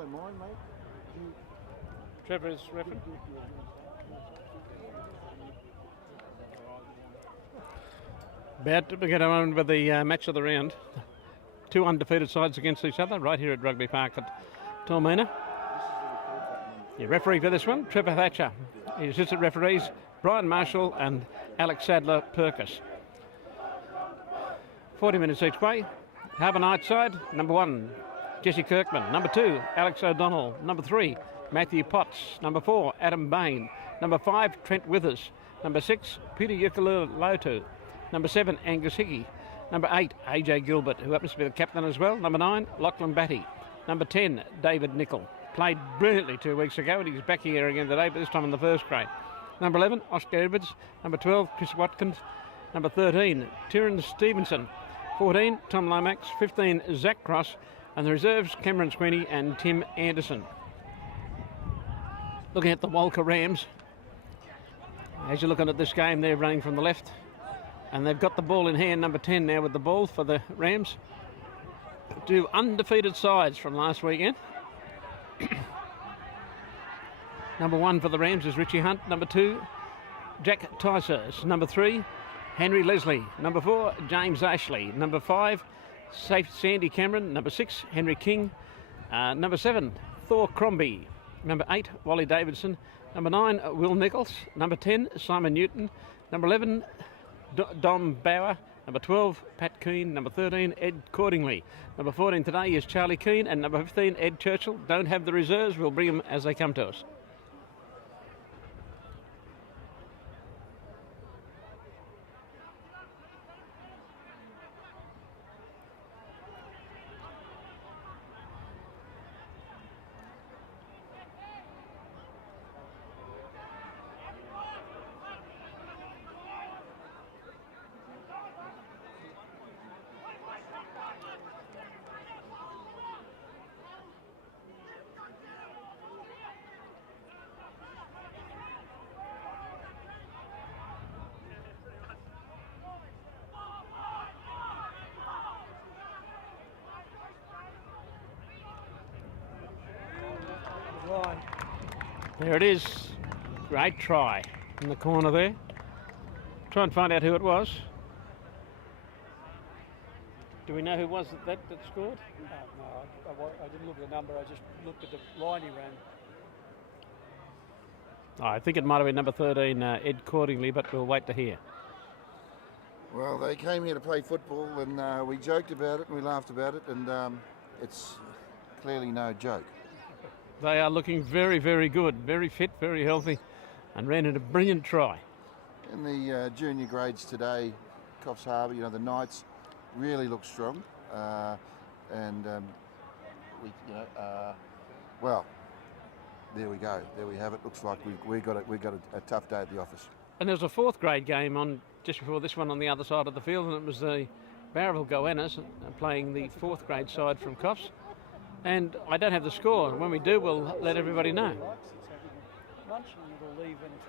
don't mind, mate. Trevor's referee. About to get on with the match of the round. Two undefeated sides against each other right here at Rugby Park at Tormina. Your referee for this one, Trevor Thatcher. His assistant referees, Brian Marshall and Alex Sadler Perkis. 40 minutes each way. Harbour Knights side, number 1, Jesse Kirkman. Number 2, Alex O'Donnell. Number 3, Matthew Potts. Number 4, Adam Bain. Number 5, Trent Withers. Number 6, Peter Yukulalotu. Number 7, Angus Hickey. Number 8, AJ Gilbert, who happens to be the captain as well. Number 9, Lachlan Batty. Number 10, David Nicol. Played brilliantly 2 weeks ago and he's back here again today, but this time in the first grade. Number 11, Oscar Edwards. Number 12, Chris Watkins. Number 13, Tyrone Stevenson. 14, Tom Lomax. 15, Zach Cross. And the reserves, Cameron Sweeney and Tim Anderson. Looking at the Walcha Rams. As you're looking at this game, they're running from the left. And they've got the ball in hand, number 10 now with the ball for the Rams. Two undefeated sides from last weekend. Number 1 for the Rams is Richie Hunt. Number 2, Jack Tysers. Number 3, Henry Leslie. Number 4, James Ashley. Number 5, Sandy Cameron. Number 6, Henry King. Number 7, Thor Crombie. Number 8, Wally Davidson. Number 9, Will Nichols. Number 10, Simon Newton. Number 11, Dom Bauer. Number 12, Pat Keane. Number 13, Ed Cordingley. Number 14 today is Charlie Keane. And number 15, Ed Churchill. Don't have the reserves. We'll bring them as they come to us. There it is. Great try in the corner there. Try and find out who it was. Do we know who was that scored? No, I didn't look at the number. I just looked at the line he ran. I think it might have been number 13, Ed Cordingley, but we'll wait to hear. Well, they came here to play football and we joked about it and we laughed about it and it's clearly no joke. They are looking very, very good, very fit, very healthy, and ran in a brilliant try. In the junior grades today, Coffs Harbour, the Knights really look strong, well, there we go. There we have it. Looks like we got a tough day at the office. And there was a 4th grade game on just before this one on the other side of the field, and it was the Barraville Goannas playing the 4th grade side from Coffs. And I don't have the score. When we do, we'll let everybody know. Lunch and we'll leave when it's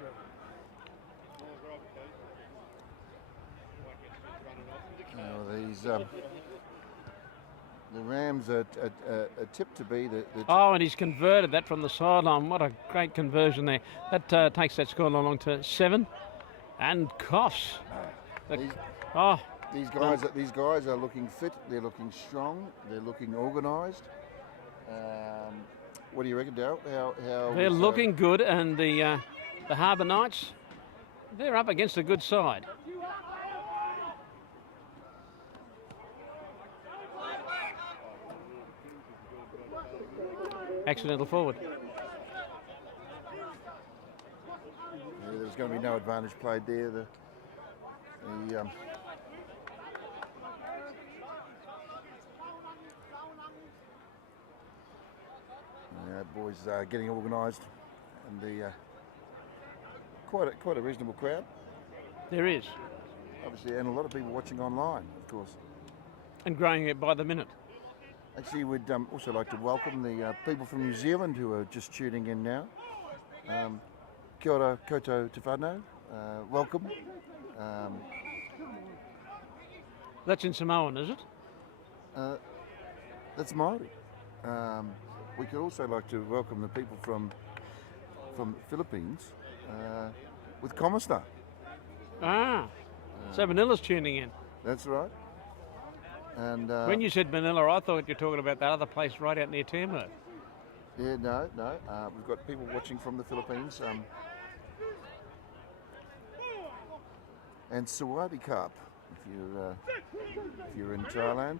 ready. The Rams are tipped to be the Oh, and he's converted that from the sideline. What a great conversion there. That takes that score along to 7. And Coffs. These guys are looking fit. They're looking strong. They're looking organised. What do you reckon, Darryl? How they're looking good, and the Harbour Knights, they're up against a good side. Accidental forward. There's going to be no advantage played there. Boys are getting organised, and quite a reasonable crowd. There is. Obviously, and a lot of people watching online, of course. And growing it by the minute. Actually, we'd also like to welcome the people from New Zealand who are just tuning in now. Kia ora koutou te whanau. Welcome. That's in Samoan, is it? That's Māori. we could also like to welcome the people from Philippines with Comistar. Ah, so Manila's tuning in. That's right. And When you said Manila, I thought you were talking about that other place right out near Timor. yeah, no. We've got people watching from the Philippines. And Sawabi Cup, if you're in Thailand.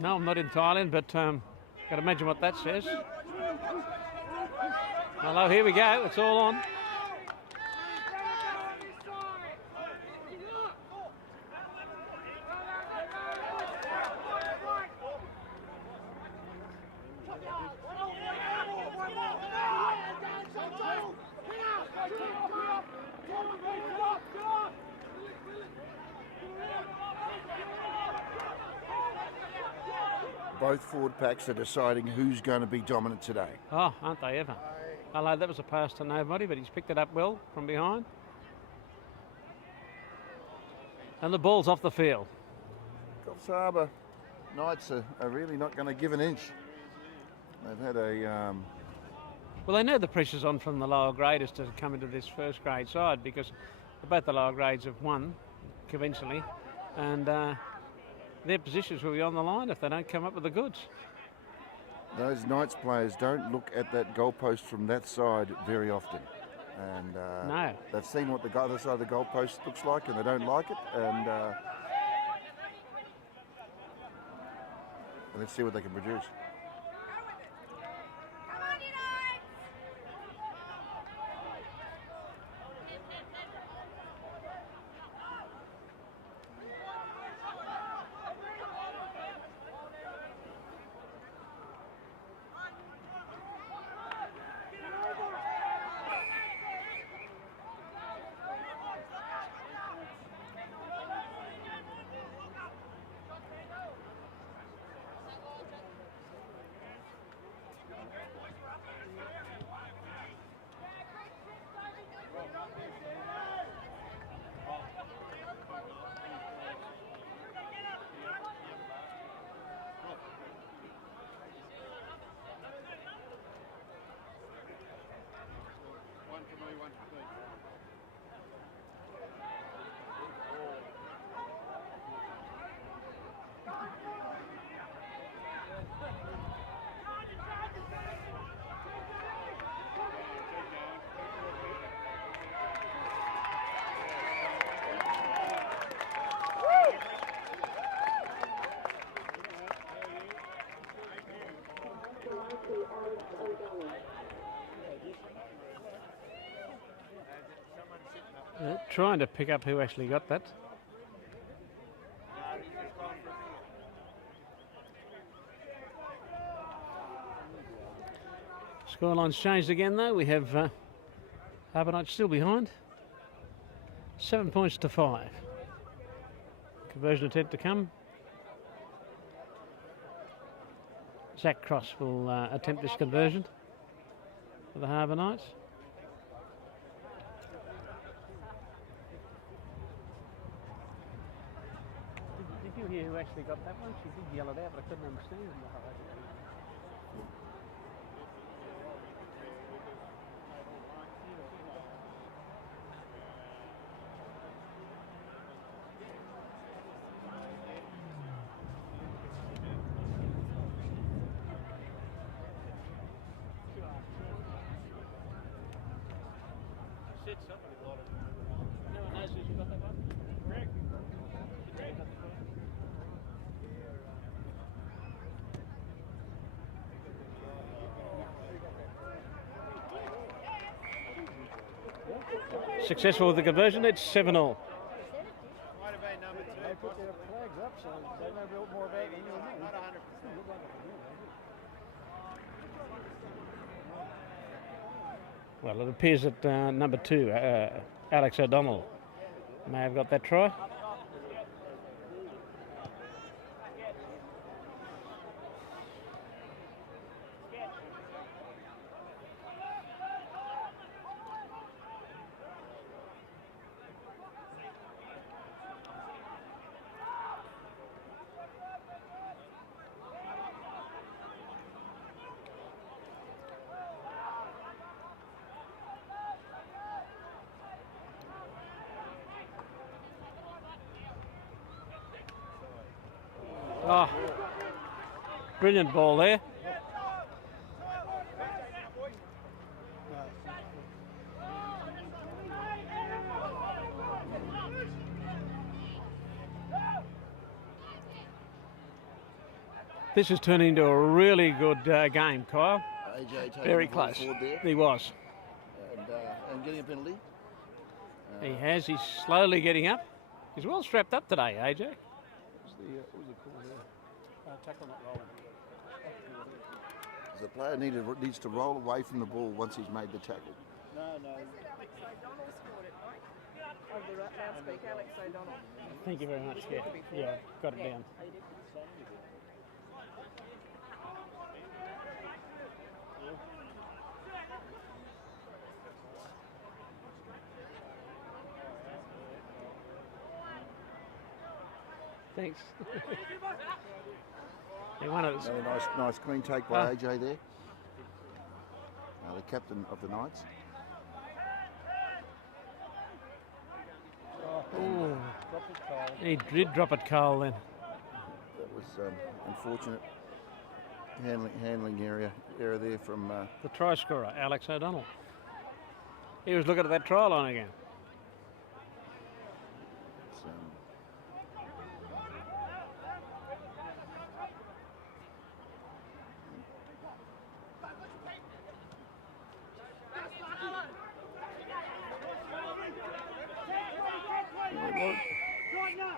No, I'm not in Thailand, but got to imagine what that says. Hello, here we go. It's all on. Both forward packs are deciding who's going to be dominant today. Oh, aren't they ever? Hello, that was a pass to nobody, but he's picked it up well from behind. And the ball's off the field. Coffs Harbour Knights are really not going to give an inch. They've had a... Well, they know the pressure's on from the lower graders to come into this first grade side because both the lower grades have won conventionally, and their positions will be on the line if they don't come up with the goods. Those Knights players don't look at that goalpost from that side very often. And No. they've seen what the other side of the goalpost looks like and they don't like it. And let's see what they can produce. Trying to pick up who actually got that. Scoreline's changed again though. We have Harbour Knights still behind. 7 points to 5. Conversion attempt to come. Zach Cross will attempt this conversion for the Harbour Knights. Did you hear who actually got that one? She did yell it out, but I couldn't understand it. No one knows who's got that one? Greg. Greg got the one. Successful with the conversion, it's 7-all. Might have been number 2. They put their flags up, so they know a bit more about it than you know. Not 100%. Well, it appears that number 2, Alex O'Donnell, may have got that try. Oh, brilliant ball there. This has turned into a really good game, Kyle. AJ taking Very the ball close. forward there He was. and getting a penalty. He has. He's slowly getting up. He's well strapped up today, AJ. What was the call there? Tackle not rolling. The player needs to roll away from the ball once he's made the tackle. No. Alex O'Donnell scored it, mate. Over the loudspeaker, Alex O'Donnell. Thank you very much. Yeah, got it down. Oh, you did? Thanks. They won it. Another nice clean take by AJ there. The captain of the Knights. Ooh, Drop it, Carl. he did drop it, Carl, then. That was unfortunate handling error there from. The try scorer, Alex O'Donnell. He was looking at that try line again.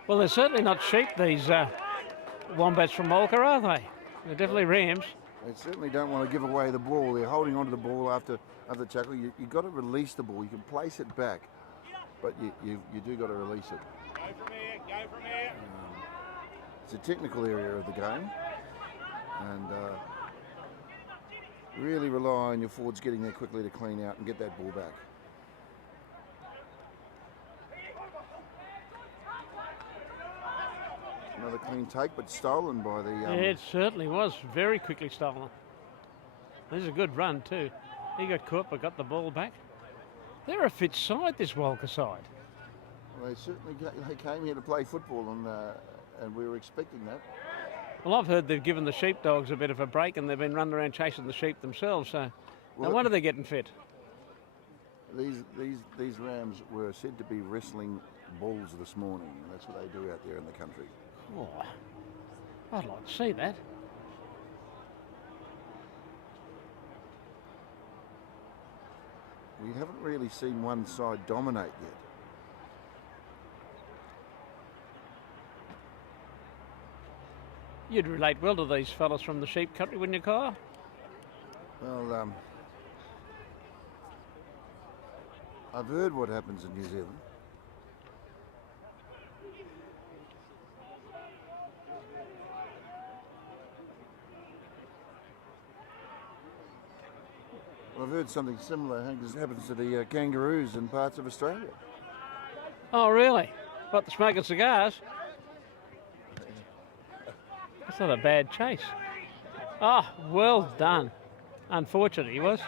Well, they're certainly not sheep, these Wombats from Walcha, are they? They're definitely rams. They certainly don't want to give away the ball. They're holding onto the ball after the tackle. You've got to release the ball. You can place it back, but you do got to release it. Go from here, go from here. It's a technical area of the game, and really rely on your forwards getting there quickly to clean out and get that ball back. Another clean take, but stolen by the. Yeah, it certainly was. Very quickly stolen. This is a good run too. He got caught but got the ball back. They're a fit side, this Walcha side. Well, they certainly they came here to play football, and we were expecting that. Well, I've heard they've given the sheepdogs a bit of a break and they've been running around chasing the sheep themselves. So no wonder they're getting fit. These rams were said to be wrestling bulls this morning. That's what they do out there in the country. Oh, I'd like to see that. We haven't really seen one side dominate yet. You'd relate well to these fellas from the sheep country, wouldn't you, Kyle? Well, I've heard what happens in New Zealand. I've heard something similar happens to the kangaroos in parts of Australia. Oh, really? What, the smoking cigars? That's not a bad chase. Oh, well done. Unfortunate he was.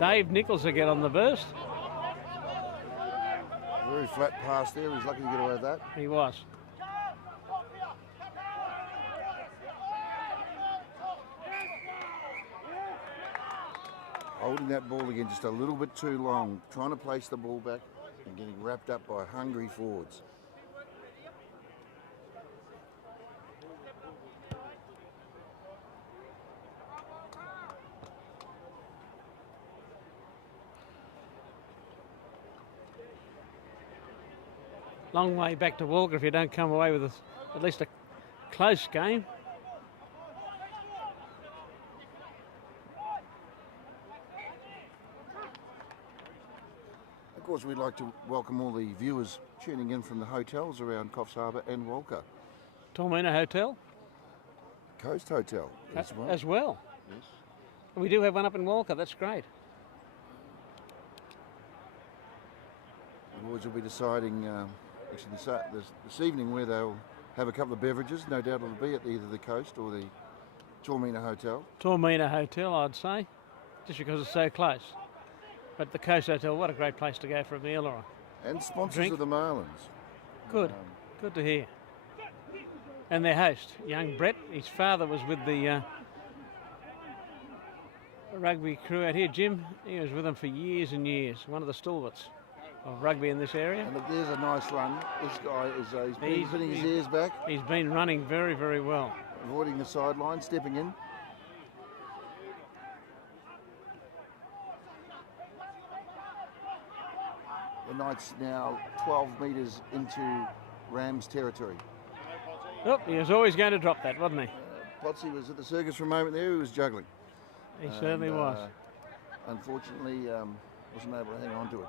Dave Nichols will get on the burst. Very flat pass there. He's lucky to get away with that. He was. Holding that ball again just a little bit too long, trying to place the ball back and getting wrapped up by hungry forwards. Long way back to Walcha if you don't come away with at least a close game. Of course, we'd like to welcome all the viewers tuning in from the hotels around Coffs Harbour and Walcha. Tormina Hotel Coast Hotel as well. as well. Yes. And we do have one up in Walcha, that's great. The boys will be deciding actually this evening where they'll have a couple of beverages. No doubt it'll be at either the Coast or the Tormina Hotel. Tormina Hotel, I'd say, just because it's so close. But the Coast Hotel, what a great place to go for a meal or And sponsors Drink. of the Marlins. good. Good to hear. and their host, young Brett. His father was with the rugby crew out here. Jim, he was with them for years and years. One of the stalwarts of rugby in this area. And look, there's a nice run. This guy is he's putting his ears back. He's been running very, very well. Avoiding the sideline, stepping in. The Knights now 12 metres into Rams territory. Oh, he was always going to drop that, wasn't he? Potsy was at the circus for a moment there. He was juggling. He certainly was. Unfortunately, wasn't able to hang on to it.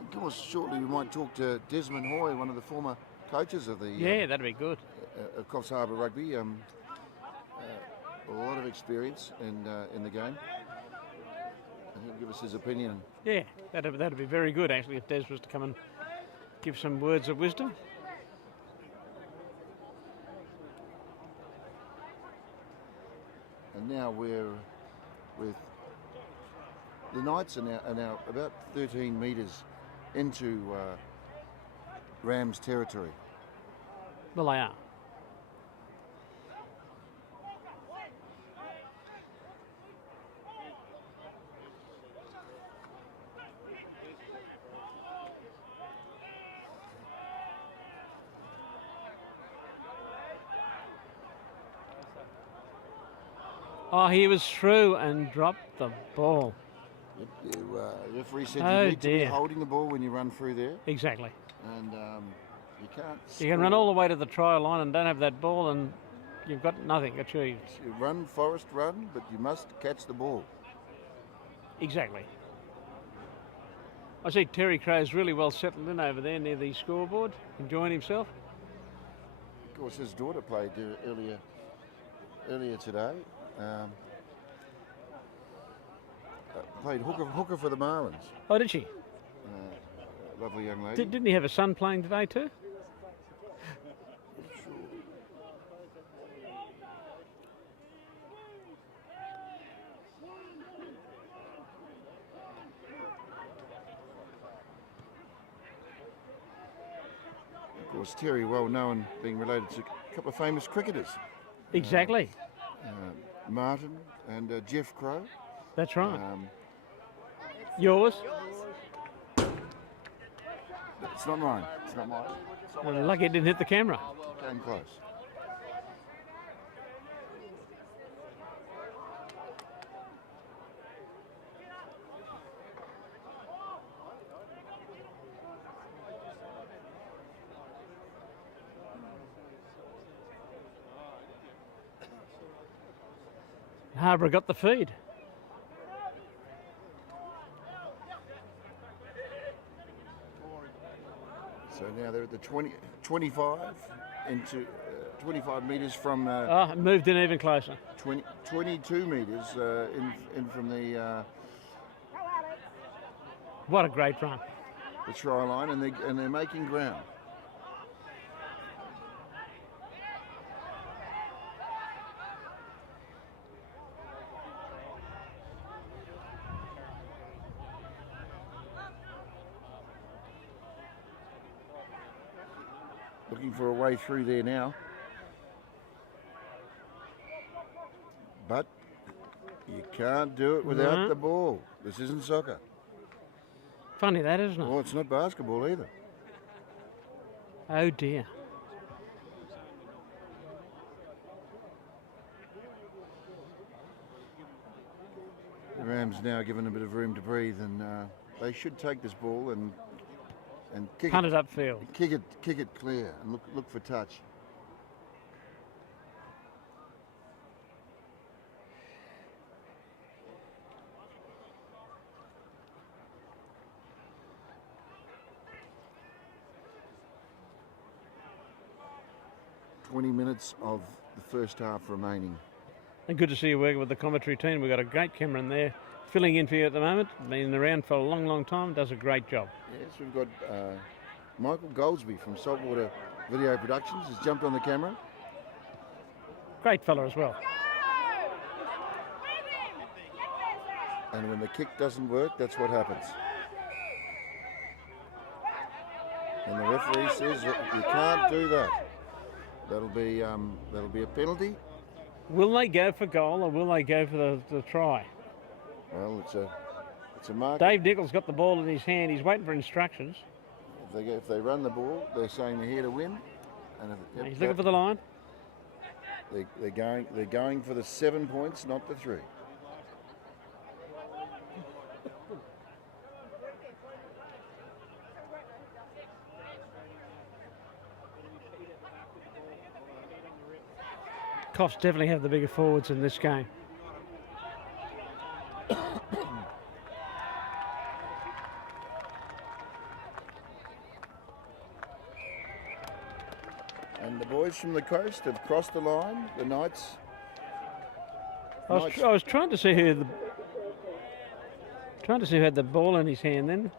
Of course, shortly we might talk to Desmond Hoy, one of the former coaches of the Yeah, that'd be good. Coffs Harbour Rugby. A lot of experience in the game. And he'll give us his opinion. Yeah, that'd be very good actually if Des was to come and give some words of wisdom. And now we're with the Knights are now about 13 metres into Rams territory. Well, they are. Oh, he was through and dropped the ball. The referee said Oh, you need to be dear. holding the ball when you run through there, Exactly. and you can't. You can run all the way to the try line and don't have that ball, and you've got nothing achieved. You run, Forrest, run, but you must catch the ball. Exactly. I see Terry Crow's really well settled in over there near the scoreboard, enjoying himself. Of course, his daughter played earlier today. Played hooker for the Marlins. Oh, did she? Lovely young lady. Didn't he have a son playing today too? Of course, Terry, well known, being related to a couple of famous cricketers, Exactly. Martin and Jeff Crow. That's right. Um, Yours? it's not mine. It's not mine. Well, lucky it didn't hit the camera. Came close. Harbour got the feed. So now they're at the 25 into 25 metres from Oh, moved in even closer. 22 metres in from the What a great run. try line, and they're making ground. Looking for a way through there now. But you can't do it without No. the ball. This isn't soccer. Funny that, isn't it? Oh, it's not basketball either. Oh dear. The Rams now given a bit of room to breathe, and they should take this ball and kick Punt it upfield. kick it clear, and look for touch. 20 minutes of the first half remaining. And good to see you working with the commentary team. We've got a great camera in there filling in for you at the moment. Been around for a long, long time. Does a great job. Yes, we've got Michael Goldsby from Saltwater Video Productions has jumped on the camera. Great fella as well. And when the kick doesn't work, that's what happens. And the referee says that you can't do that. That'll be a penalty. Will they go for goal or will they go for the try? Well, it's a mark. Dave Nichols got the ball in his hand. He's waiting for instructions. If they run the ball, they're saying they're here to win. And if, He's looking for the line. They're going for the 7 points, not the 3. Coffs definitely have the bigger forwards in this game. And the boys from the coast have crossed the line. The Knights. I was trying to see who had the ball in his hand then.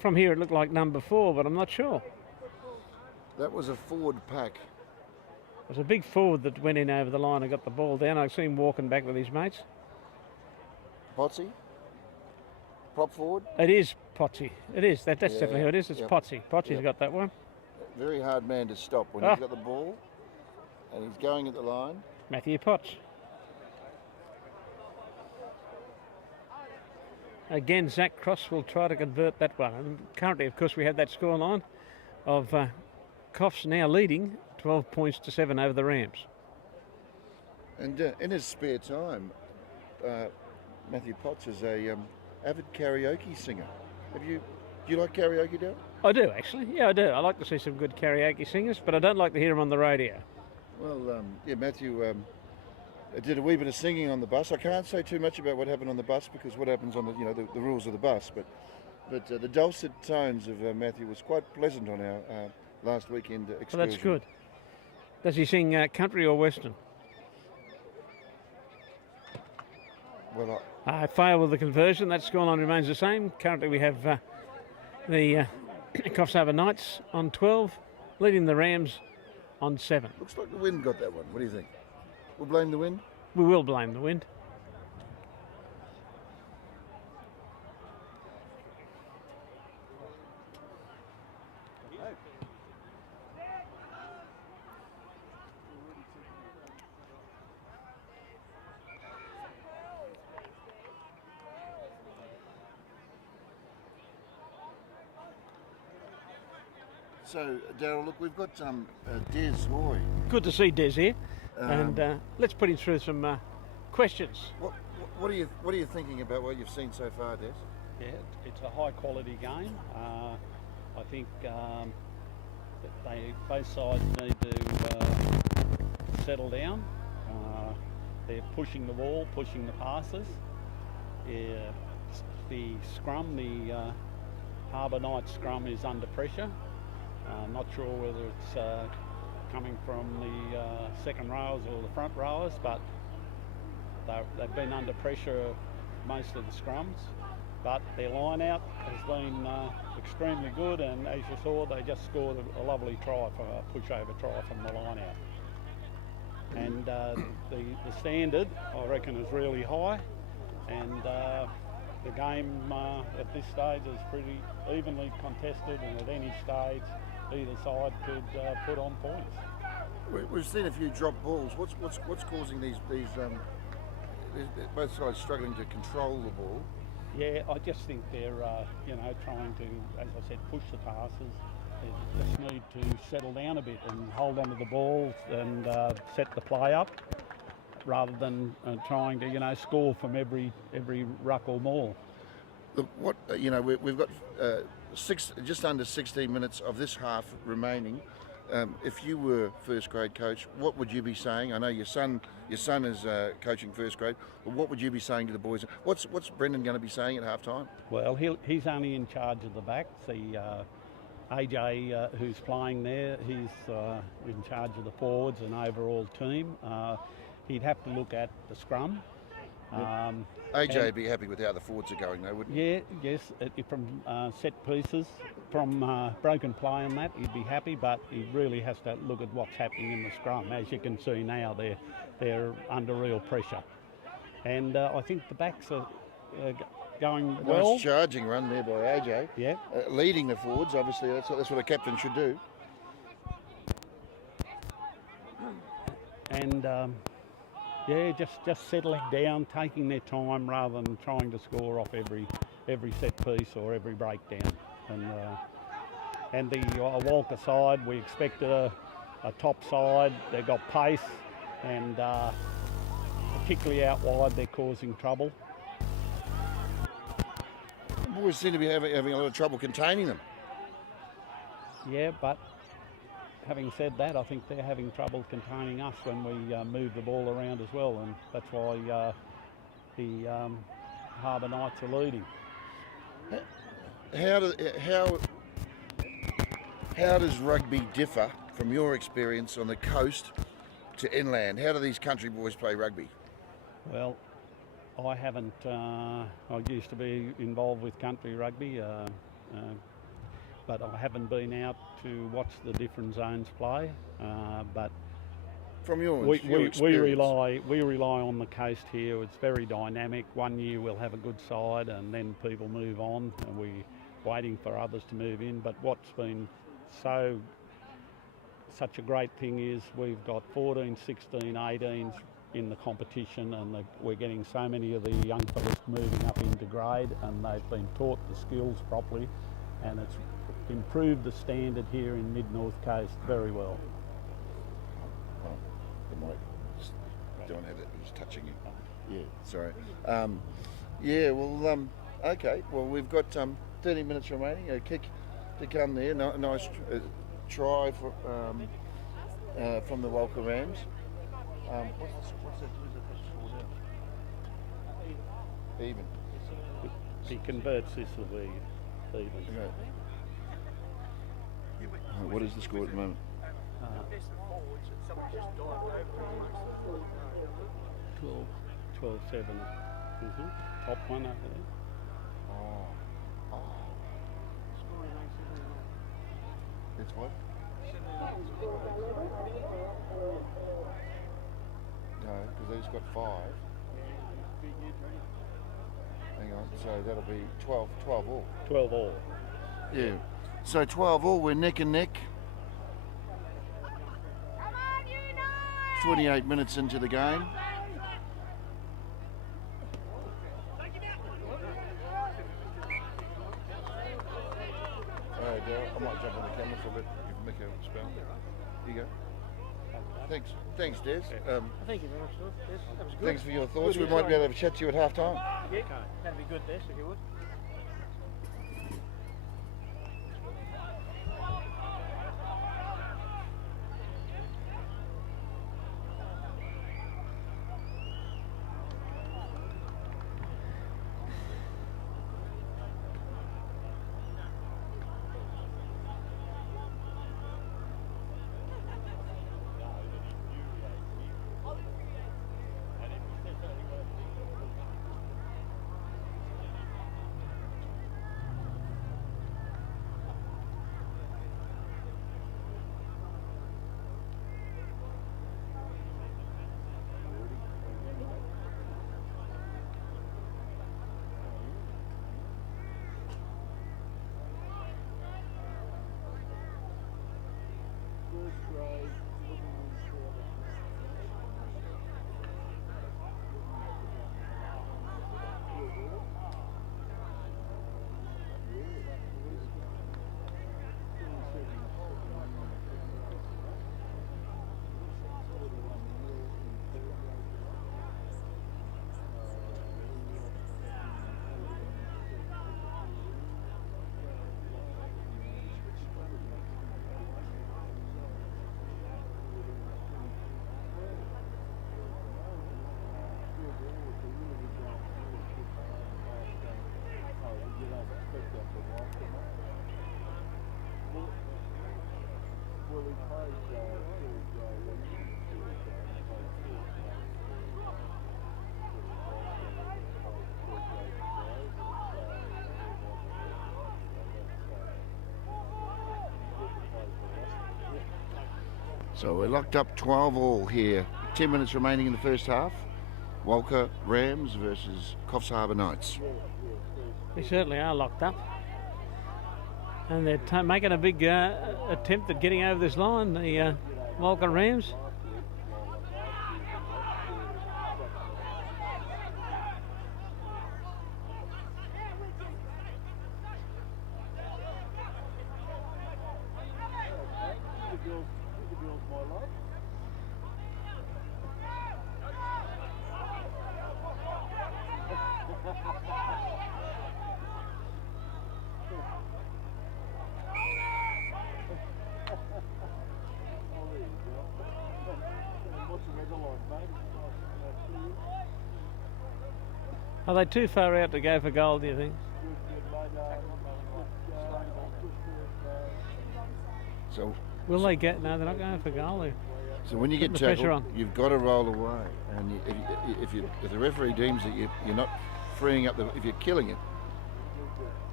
From here it looked like number 4, but I'm not sure. That was a forward pack. It was a big forward that went in over the line and got the ball down. I see him walking back with his mates. Potsy. Prop forward. It is Potsy. It is. That's definitely who it is. It's Yep. Potsy. Potsy's Yep. got that one. Very hard man to stop when Ah. he's got the ball and he's going at the line. Matthew Potts. Again, Zach Cross will try to convert that one. And currently, of course, we have that scoreline of Coffs now leading 12 points to 7 over the Rams. And in his spare time, Matthew Potts is a avid karaoke singer. Do you like karaoke, Dale? I do, actually. Yeah, I do. I like to see some good karaoke singers, but I don't like to hear them on the radio. Well, Matthew did a wee bit of singing on the bus. I can't say too much about what happened on the bus because what happens on the rules of the bus, but the dulcet tones of Matthew was quite pleasant on our last weekend excursion. Well, that's good. Does he sing country or western? Well, I fail with the conversion. That scoreline remains the same. Currently, we have the Coffs Harbour Knights on 12, leading the Rams on 7. looks like the wind got that one. What do you think? We'll blame the wind? We will blame the wind. So, Daryl, look, we've got Des Hoy. Good to see Des here, and let's put him through some questions. What are you thinking about what you've seen so far, Des? Yeah, it's a high quality game. I think that both sides need to settle down. They're pushing the ball, pushing the passes. The scrum, the Harbour Knights scrum is under pressure. Not sure whether it's coming from the second rowers or the front rowers, but they've been under pressure most of the scrums. But their line out has been extremely good, and as you saw, they just scored a lovely try, for a pushover try from the line out. And the standard, I reckon, is really high, and the game at this stage is pretty evenly contested, and at any stage either side could put on points. We've seen a few drop balls. What's causing these both sides struggling to control the ball? Yeah, I just think they're trying to, as I said, push the passes. They just need to settle down a bit and hold onto the ball and set the play up, rather than trying to score from every ruck or maul. Look, we've got just under 16 minutes of this half remaining. If you were first grade coach, what would you be saying? I know your son is coaching first grade, but what would you be saying to the boys? What's Brendan going to be saying at half time? Well, he's only in charge of the backs. AJ, who's playing there, he's in charge of the forwards and overall team. He'd have to look at the scrum. AJ would be happy with how the forwards are going, though, wouldn't he? Yeah, yes, from set pieces, from broken play and that, he'd be happy, but he really has to look at what's happening in the scrum. As you can see now, they're under real pressure. And I think the backs are going well. Nice charging run there by AJ. Yeah. Leading the forwards, obviously, that's what a captain should do. And yeah, just settling down, taking their time rather than trying to score off every set piece or every breakdown. And the Walcha side, we expected a top side. They've got pace, and particularly out wide, they're causing trouble. Boys seem to be having a lot of trouble containing them. Yeah, but having said that, I think they're having trouble containing us when we move the ball around as well, and that's why the Harbour Knights are leading. How does rugby differ from your experience on the coast to inland? How do these country boys play rugby? Well, I haven't. I used to be involved with country rugby, but I haven't been out to watch the different zones play. But from your we experience, rely on the coast here. It's very dynamic. One year we'll have a good side, and then people move on, and we're waiting for others to move in. But what's been such a great thing is we've got 14, 16, 18s in the competition, and we're getting so many of the young fellas moving up into grade, and they've been taught the skills properly, and it's improved the standard here in Mid-North Coast very well. Oh, the mic. Don't have it. It was touching you. Yeah, sorry. Yeah, well, okay. Well, we've got 30 minutes remaining. A kick to come there. Nice try for, from the Walcha Rams. Who's the score now? Even. If he converts, this will be even. Okay. What is the score at the moment? 12-7. Top one over there. Oh. It's what? No, because they've got 5. Hang on, so that'll be 12 all. 12 all. Yeah. So 12 all, we're neck and neck. 28 minutes into the game. Alright, Daryl, I might jump on the camera for a bit, give Mick a spell. Here you go. Thanks, Des. Thank you very much, Des. That was good. Thanks for your thoughts. We might be able to chat to you at half time. Yeah, that'd be good, Des, if you would. So we're locked up 12 all here. 10 minutes remaining in the first half. Walcha Rams versus Coffs Harbour Knights. They certainly are locked up. And they're making a big attempt at getting over this line, the Walcha Rams. Are they too far out to go for goal, do you think? So Will they get? No, they're not going for goal. So when you get Putting the pressure tackled, on. you've got to roll away, and if the referee deems that you're not freeing up if you're killing it,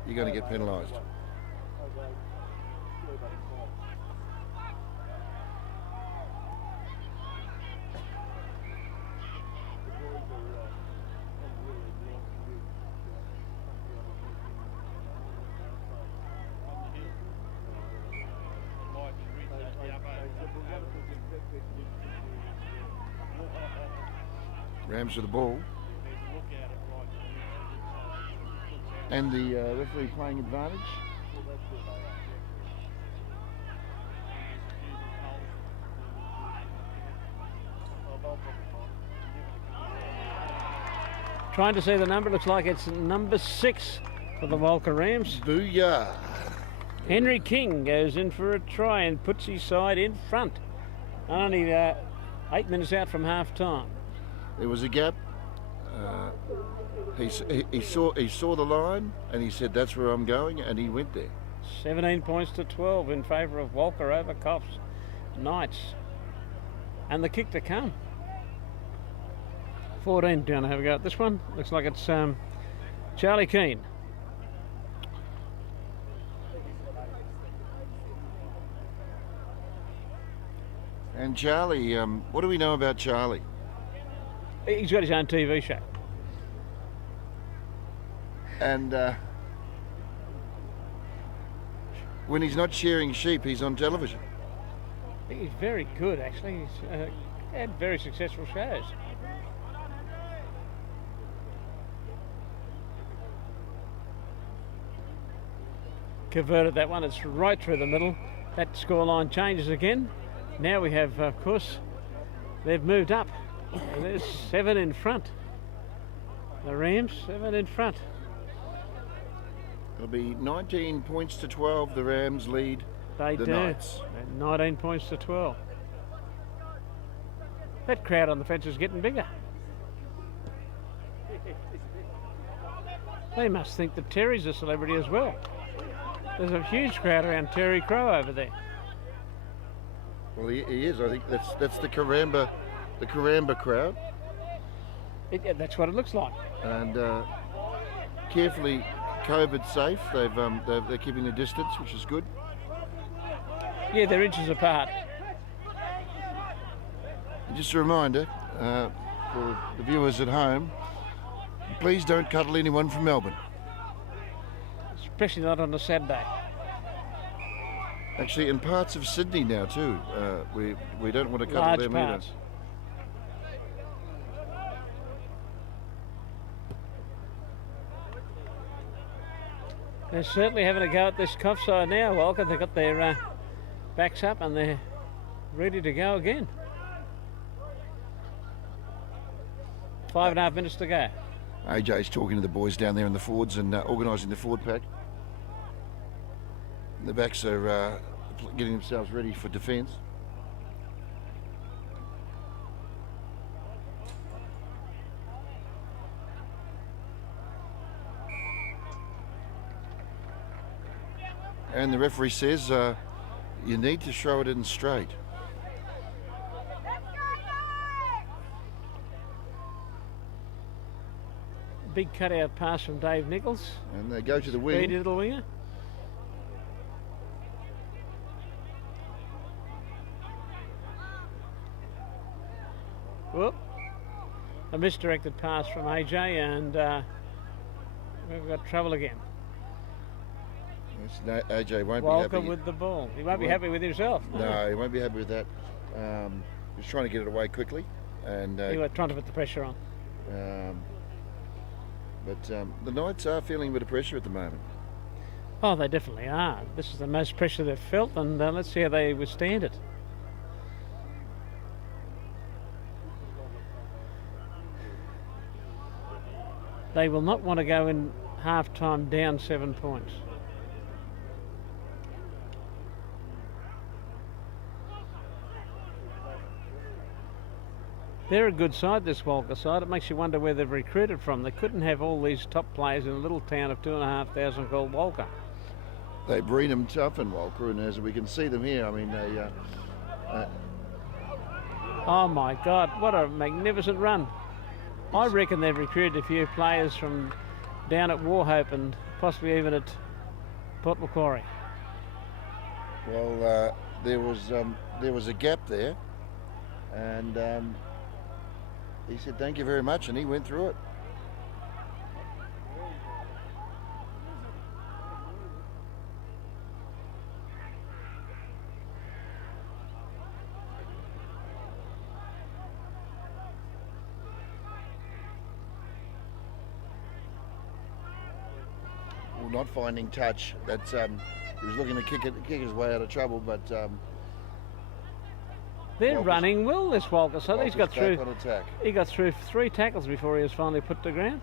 you're going to get penalised. Rams with the ball. And the referee playing advantage. Trying to see the number. Looks like it's number 6 for the Walcha Rams. Booyah! Henry King goes in for a try and puts his side in front. Only 8 minutes out from half time. There was a gap. He saw the line and he said, "That's where I'm going," and he went there. 17 points to 12 in favour of Walcha over Coffs Knights. And the kick to come. 14 down to have a go at this one. Looks like it's Charlie Keane. And Charlie, what do we know about Charlie? He's got his own TV show. And when he's not shearing sheep, he's on television. He's very good, actually. He's had very successful shows. Converted that one. It's right through the middle. That scoreline changes again. Now we have, of course, they've moved up. There's 7 in front. The Rams, 7 in front. It'll be 19 points to 12. The Rams lead They the do. Knights. 19 points to 12. That crowd on the fence is getting bigger. They must think that Terry's a celebrity as well. There's a huge crowd around Terry Crow over there. Well, he is. I think that's the Karamba crowd, That's what it looks like. and carefully COVID safe. They're keeping the distance, which is good. Yeah, they're inches apart. And just a reminder for the viewers at home: please don't cuddle anyone from Melbourne. Especially not on a Saturday. Actually, in parts of Sydney now too, we don't want to cuddle Large them parts. either. They're certainly having a go at this Coff side now, Walcha. They've got their backs up and they're ready to go again. 5.5 minutes to go. AJ's talking to the boys down there in the forwards and organising the forward pack. The backs are getting themselves ready for defence. And the referee says You need to throw it in straight. Big cutout pass from Dave Nichols. And they go to the Speedy wing. little winger. Whoop. A misdirected pass from AJ, and we've got trouble again. AJ won't Walcha be happy. with the ball. He won't be happy with himself. No, he won't be happy with that. He's trying to get it away quickly, and He was trying to put the pressure on. but the Knights are feeling a bit of pressure at the moment. Oh, they definitely are. This is the most pressure they've felt, and let's see how they withstand it. They will not want to go in half-time down 7 points. They're a good side, this Walcha side. It makes you wonder where they've recruited from. They couldn't have all these top players in a little town of 2,500 called Walcha. They breed them tough in Walcha, and as we can see them here, I mean, they. Oh my God, what a magnificent run. I reckon they've recruited a few players from down at Warhope and possibly even at Port Macquarie. Well, there was a gap there, and he said thank you very much, and he went through it. Well, not finding touch. That's he was looking to kick his way out of trouble, but They're Walcha's- running well, this Walcha, so he's got Walcha's through. back on attack. He got through 3 tackles before he was finally put to ground.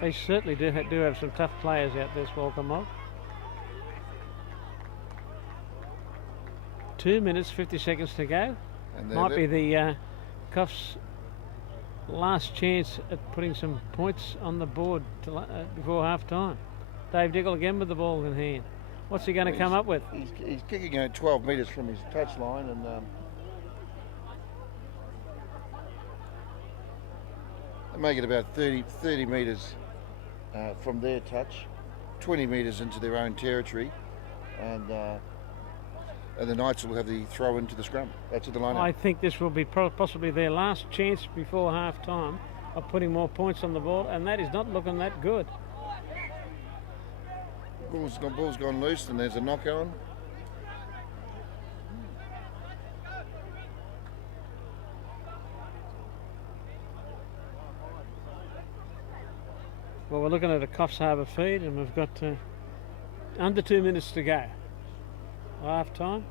They certainly do have some tough players out there, Walcha mob. 2 minutes, 50 seconds to go. And Might be the Cuffs' last chance at putting some points on the board before half time. Dave Dickel again with the ball in hand. What's he going to come up with? He's kicking at 12 metres from his touch line, and they make it about 30 metres from their touch, 20 metres into their own territory, and the Knights will have the throw into the scrum. That's at the line. I think this will be possibly their last chance before half time of putting more points on the board, and that is not looking that good. Ball's gone loose, and there's a knock on. Well, we're looking at a Coffs Harbour feed, and we've got under 2 minutes to go. Half time.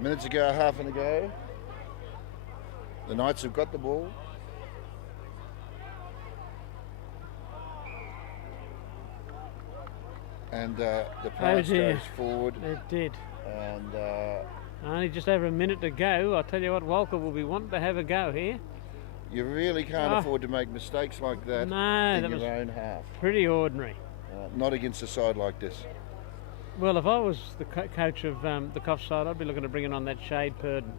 Minutes ago, half an ago. The Knights have got the ball. And the pass dear. goes forward. It did. And Only just over a minute to go. I tell you what, Walcha will be wanting to have a go here. you really can't afford to make mistakes like that No, in that was your own half. pretty ordinary. Not against a side like this. Well, if I was the coach of the Coffs side, I'd be looking to bring in on that Shade Purdon.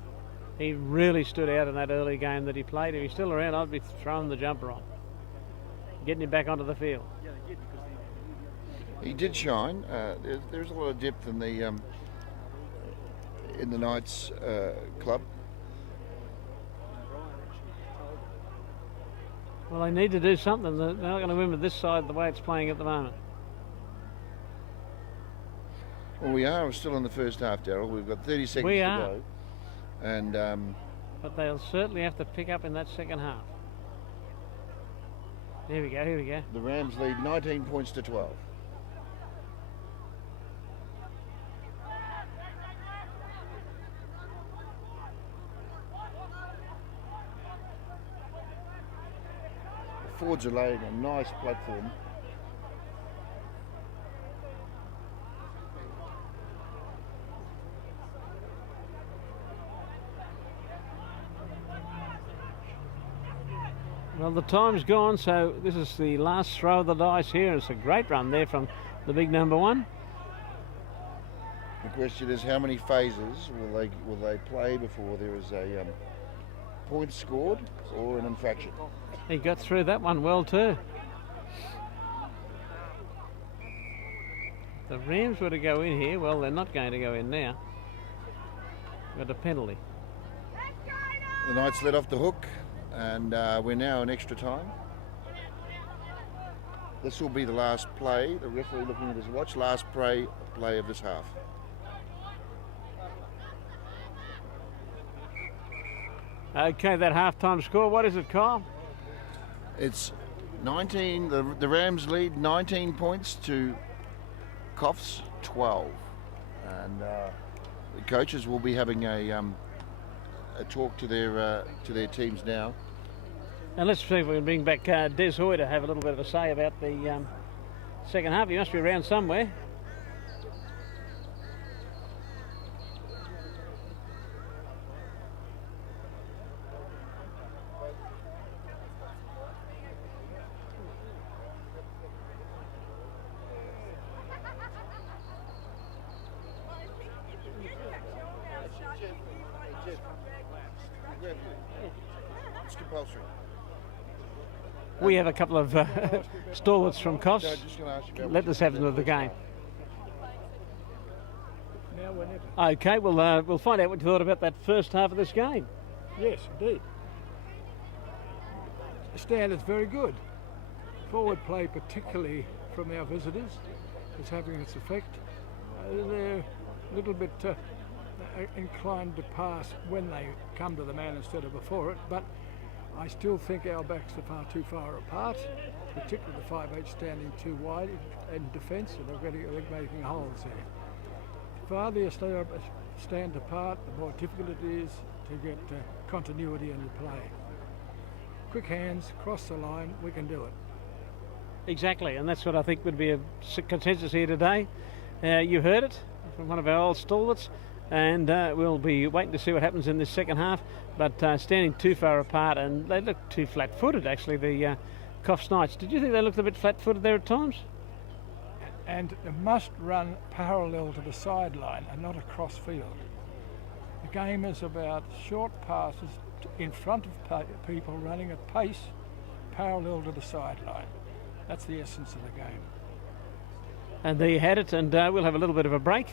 He really stood out in that early game that he played. If he's still around, I'd be throwing the jumper on, getting him back onto the field. He did shine. There's a lot of depth in the Knights club. Well, they need to do something. They're not going to win with this side the way it's playing at the moment. Well, we are still in the first half, Darryl. We've got 30 seconds We to are. go. And But they'll certainly have to pick up in that second half. Here we go, here we go. The Rams lead 19 points to 12. The Fords are laying a nice platform. Well, the time's gone, so this is the last throw of the dice here. It's a great run there from the big number one. The question is, how many phases will they play before there is a point scored or an infraction? He got through that one well too. The Rams were to go in here. Well, they're not going to go in now. Got a penalty. The Knights let off the hook, and we're now in extra time. This will be the last play. The referee looking at his watch. Last play of this half. Okay, that half-time score. What is it, Kyle? It's 19. The Rams lead 19 points to Coffs 12, and the coaches will be having a talk to their teams now. And let's see if we can bring back Des Hoy to have a little bit of a say about the second half. He must be around somewhere. It's compulsory. We have a couple of stalwarts from Coffs. No, just gonna ask you about Let us have another game. Now we're never. Okay, we'll find out what you thought about that first half of this game. Yes, indeed. The standard's very good. Forward play, particularly from our visitors, is having its effect. They're a little bit inclined to pass when they come to the man instead of before it, but I still think our backs are far too far apart, particularly the 5'8" standing too wide in defence, and they're making holes there. The farther you stand apart, the more difficult it is to get continuity in your play. Quick hands, cross the line, we can do it. Exactly, and that's what I think would be a consensus here today. You heard it from one of our old stalwarts, and we'll be waiting to see what happens in this second half. But standing too far apart, and they look too flat-footed, actually, the Coffs Knights. Did you think they looked a bit flat-footed there at times? And they must run parallel to the sideline and not across field. The game is about short passes in front of people running at pace parallel to the sideline. That's the essence of the game. And there you had it, and we'll have a little bit of a break,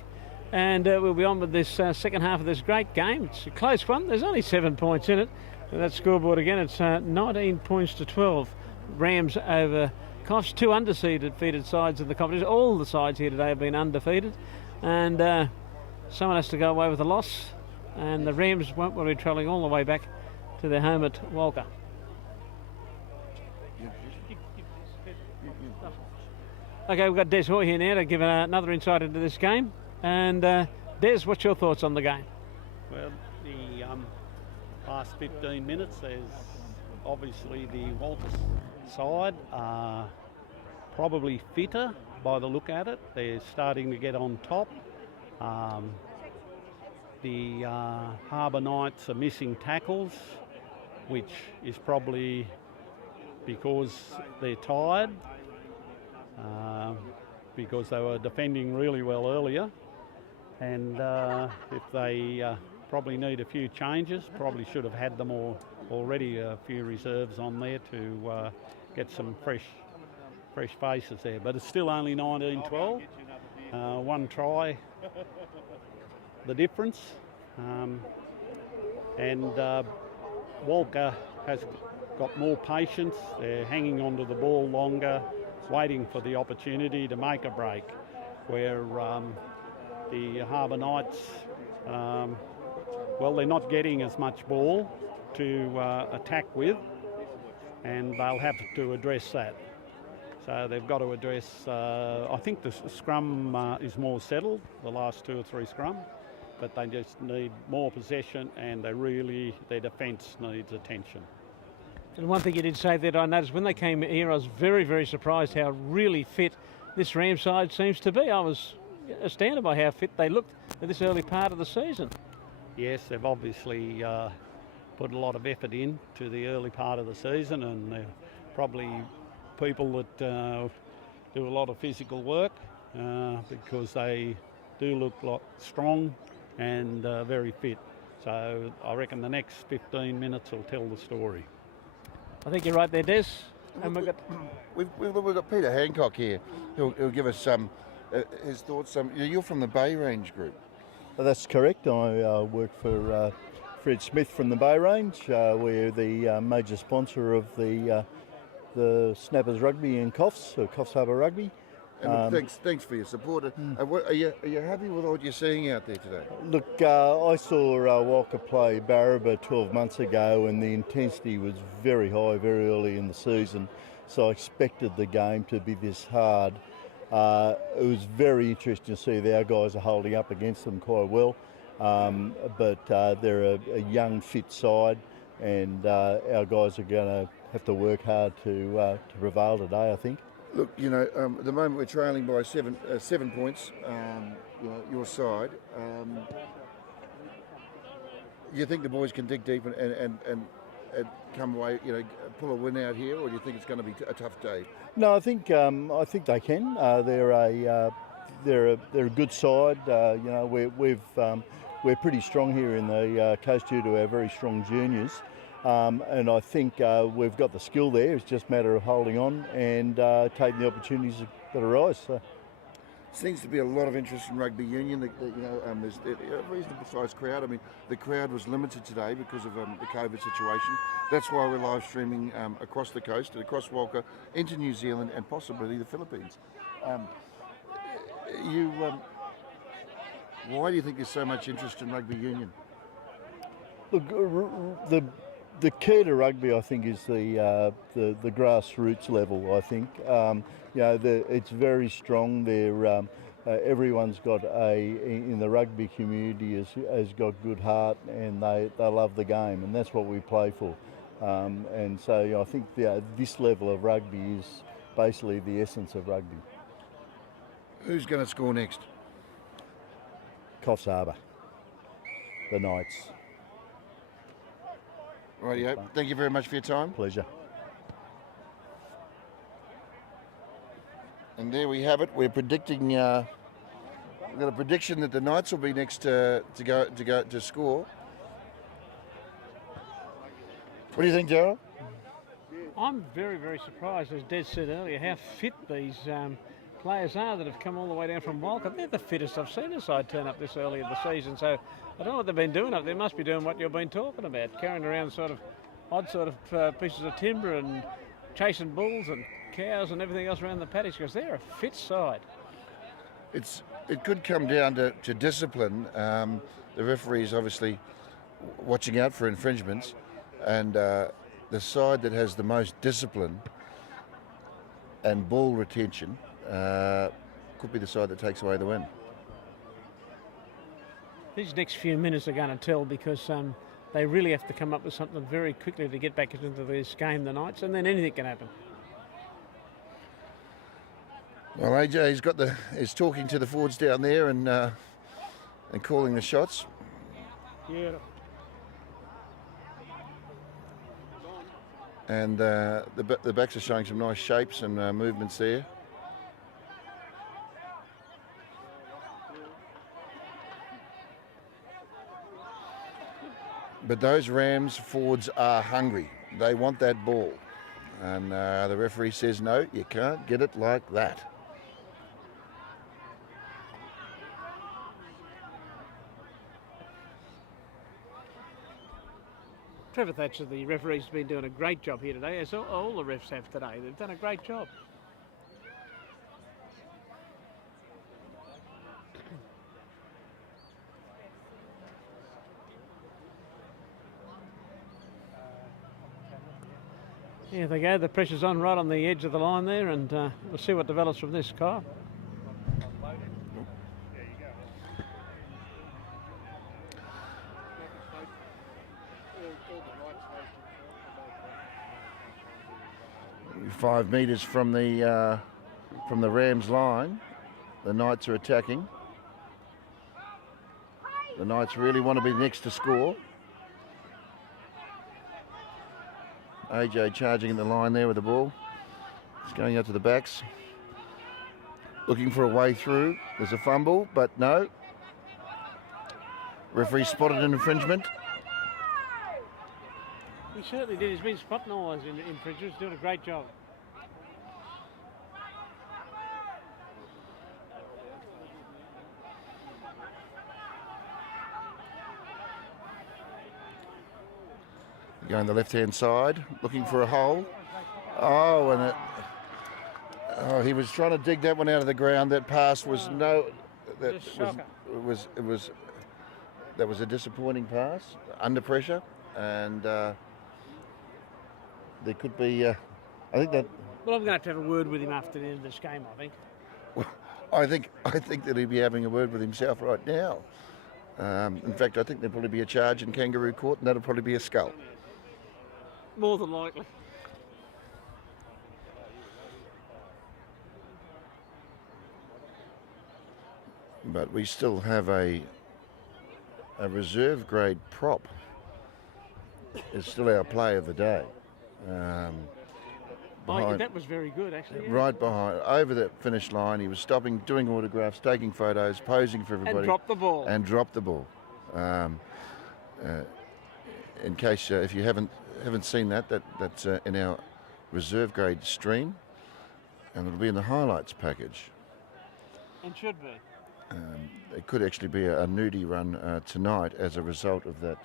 and we'll be on with this second half of this great game. It's a close one. There's only 7 points in it. And that scoreboard again, it's 19 points to 12. Rams over Coffs, two undefeated sides in the competition. All the sides here today have been undefeated, and someone has to go away with a loss, and the Rams won't be travelling all the way back to their home at Walcha. Okay, we've got Des Hoy here now to give another insight into this game. And Des, what's your thoughts on the game? Well, the last 15 minutes, there's obviously the Walcha side are probably fitter by the look at it. They're starting to get on top. The Harbour Knights are missing tackles, which is probably because they're tired, because they were defending really well earlier. And if they probably need a few changes, probably should have had them already a few reserves on there to get some fresh faces there. But it's still only 19-12. One try, the difference. And Walcha has got more patience. They're hanging onto the ball longer, waiting for the opportunity to make a break, where the Harbour Knights, well, they're not getting as much ball to attack with, and they'll have to address that. So they've got to address, I think the scrum is more settled, the last 2 or 3 scrum, but they just need more possession, and their defence needs attention. And one thing you did say that I noticed when they came here, I was very, very surprised how really fit this Ram side seems to be. I was astounded by how fit they looked at this early part of the season. Yes, they've obviously put a lot of effort in to the early part of the season, and they're probably people that do a lot of physical work because they do look strong and very fit. So I reckon the next 15 minutes will tell the story. I think you're right there, Des. And We've got Peter Hancock here who'll give us his thoughts. You're from the Bay Range group. That's correct. I work for Fred Smith from the Bay Range. We're the major sponsor of the Snappers Rugby in Coffs, so Coffs Harbour Rugby. And thanks for your support. Are you happy with what you're seeing out there today? Look, I saw Walcha play Barraba 12 months ago, and the intensity was very high very early in the season, so I expected the game to be this hard. It was very interesting to see that our guys are holding up against them quite well, but they're a young, fit side, and our guys are going to have to work hard to prevail today, I think. Look, at the moment we're trailing by 7 points. Your side. You think the boys can dig deep and come away, pull a win out here, or do you think it's going to be a tough day? No, I think they can. They're a good side. We're pretty strong here in the coast due to our very strong juniors. And I think we've got the skill there. It's just a matter of holding on and taking the opportunities that arise. So. Seems to be a lot of interest in rugby union. There's a reasonable sized crowd. I mean, the crowd was limited today because of the COVID situation. That's why we're live streaming across the coast, across Walcha, into New Zealand and possibly the Philippines. Why do you think there's so much interest in rugby union? Look, the key to rugby, I think, is the grassroots level. I think it's very strong. Everyone's got in the rugby community has got good heart, and they love the game, and that's what we play for. And so I think this level of rugby is basically the essence of rugby. Who's going to score next? Coffs Harbour, the Knights. Rightio. Thank you very much for your time. Pleasure. And there we have it. We're predicting. We've got a prediction that the Knights will be next to score. What do you think, Gerald? I'm very, very surprised, as Des said earlier, how fit these players are that have come all the way down from Walcha. They're the fittest I've seen a side turn up this early in the season. So I don't know what they've been doing up there. Must be doing what you've been talking about, carrying around odd pieces of timber and chasing bulls and cows and everything else around the paddocks, because they're a fit side. It could come down to discipline. The referees obviously watching out for infringements, and the side that has the most discipline and ball retention could be the side that takes away the win. These next few minutes are going to tell, because they really have to come up with something very quickly to get back into this game, the Knights, and then anything can happen. Well, AJ is talking to the forwards down there and calling the shots. Yeah. And the backs are showing some nice shapes and movements there. But those Rams forwards are hungry. They want that ball. And the referee says, no, you can't get it like that. Trevor Thatcher, the referee's been doing a great job here today, as all the refs have today. They've done a great job. Here they go. The pressure's on right on the edge of the line there, and we'll see what develops from this, Kyle. Five metres from the Rams line, the Knights are attacking. The Knights really want to be next to score. AJ charging in the line there with the ball. It's going out to the backs. Looking for a way through. There's a fumble, but no. Referee spotted an infringement. He certainly did. He's been spotting all those infringers, doing a great job. Going the left-hand side, looking for a hole. He was trying to dig that one out of the ground. That pass was that was a disappointing pass under pressure, and there could be. I think that. Well, I'm going to have a word with him after the end of this game, I think. I think that he'd be having a word with himself right now. In fact, I think there'll probably be a charge in Kangaroo Court, and that'll probably be a skull. More than likely. But we still have a reserve grade prop. It's still our play of the day. That was very good, actually. Yeah. Right behind, over the finish line, he was stopping, doing autographs, taking photos, posing for everybody. And dropped the ball. In case if you haven't seen that's in our reserve grade stream, and it'll be in the highlights package. And should be. It could actually be a nudie run tonight as a result of that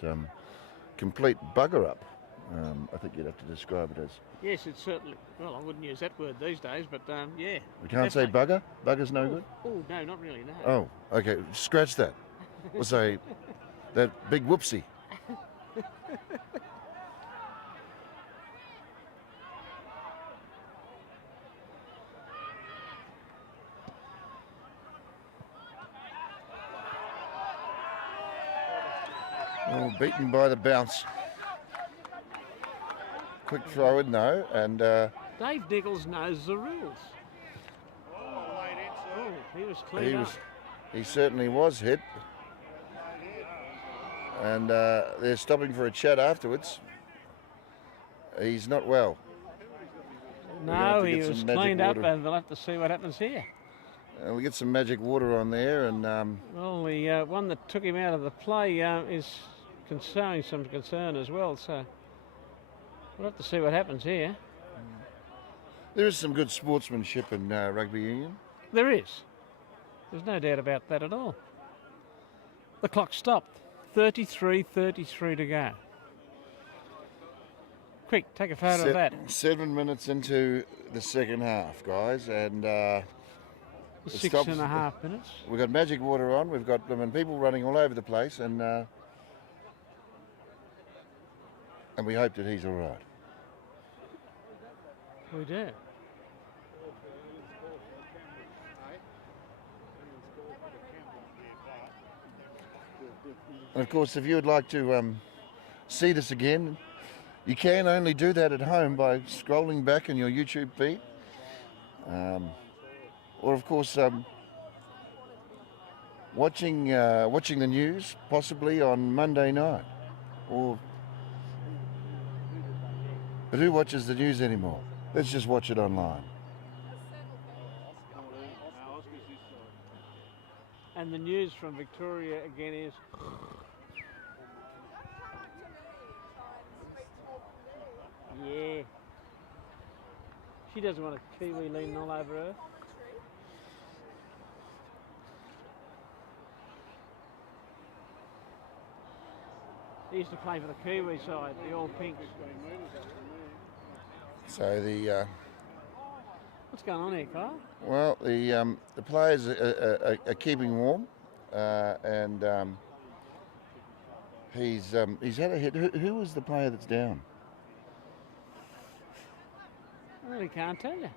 complete bugger up. I think you'd have to describe it as. Yes, it's certainly. Well, I wouldn't use that word these days, but yeah. We can't say bugger? Bugger's no good? Oh, no, not really, no. Oh, okay. Scratch that. We'll say that big whoopsie. Oh, beaten by the bounce. Quick throw in though, and Dave Nichols knows the rules. Oh, he was clean up. He certainly was hit. And they're stopping for a chat afterwards. He's not well. No, he was cleaned up, and they'll have to see what happens here. We'll get some magic water on there, and well, the one that took him out of the play is showing some concern as well. So we'll have to see what happens here. There is some good sportsmanship in rugby union. There is. There's no doubt about that at all. The clock stopped. 33 to go. Quick, take a photo of that. 7 minutes into the second half, guys, and 6.5 minutes. We've got magic water on. We've got people running all over the place, and we hope that he's all right. We do. And of course, if you would like to see this again, you can only do that at home by scrolling back in your YouTube feed. Or of course, watching the news, possibly on Monday night. But who watches the news anymore? Let's just watch it online. And the news from Victoria again is... Yeah. She doesn't want a Kiwi leaning all over her. He used to play for the Kiwi side, the All Pinks. So the what's going on here, Kyle? Well, the players are keeping warm, and he's had a hit. Who was the player that's down? I really can't tell you.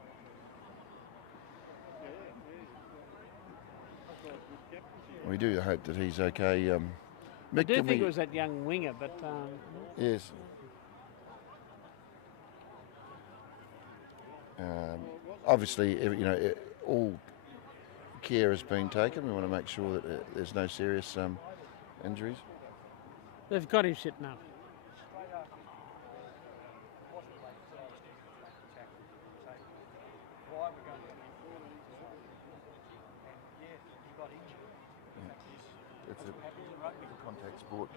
We do hope that he's okay. I Mick, do can think we- it was that young winger, but Yes. Obviously, all care has been taken. We want to make sure that there's no serious injuries. they've got him sitting up. It's a contact sport.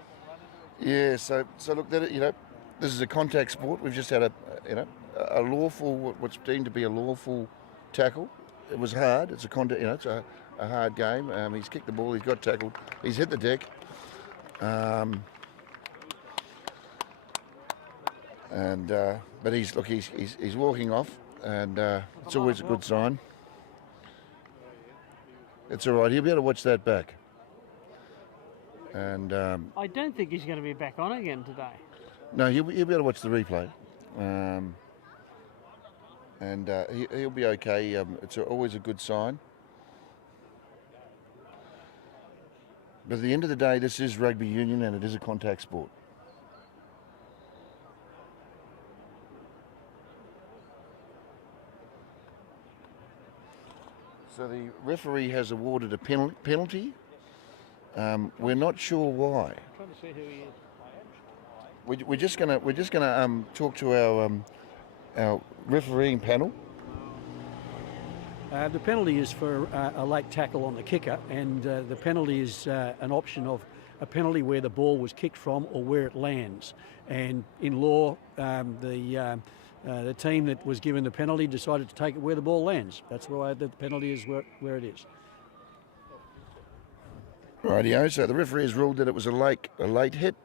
Yeah. So look, this is a contact sport. We've just had a lawful, what's deemed to be a lawful tackle. It was hard. It's a contact. It's a hard game. He's kicked the ball. He's got tackled. He's hit the deck. But he's walking off, and it's always a good sign. It's all right. He'll be able to watch that back. And I don't think he's going to be back on again today. no, he'll be able to watch the replay. He'll be okay. It's always a good sign. But at the end of the day, this is rugby union and it is a contact sport. So the referee has awarded a penalty. We're not sure why. I'm trying to see who he is. We're just gonna talk to our refereeing panel. The penalty is for a late tackle on the kicker, and the penalty is an option of a penalty where the ball was kicked from or where it lands. And in law, the team that was given the penalty decided to take it where the ball lands. That's why the penalty is where it is. Rightio. So the referee has ruled that it was a late hit.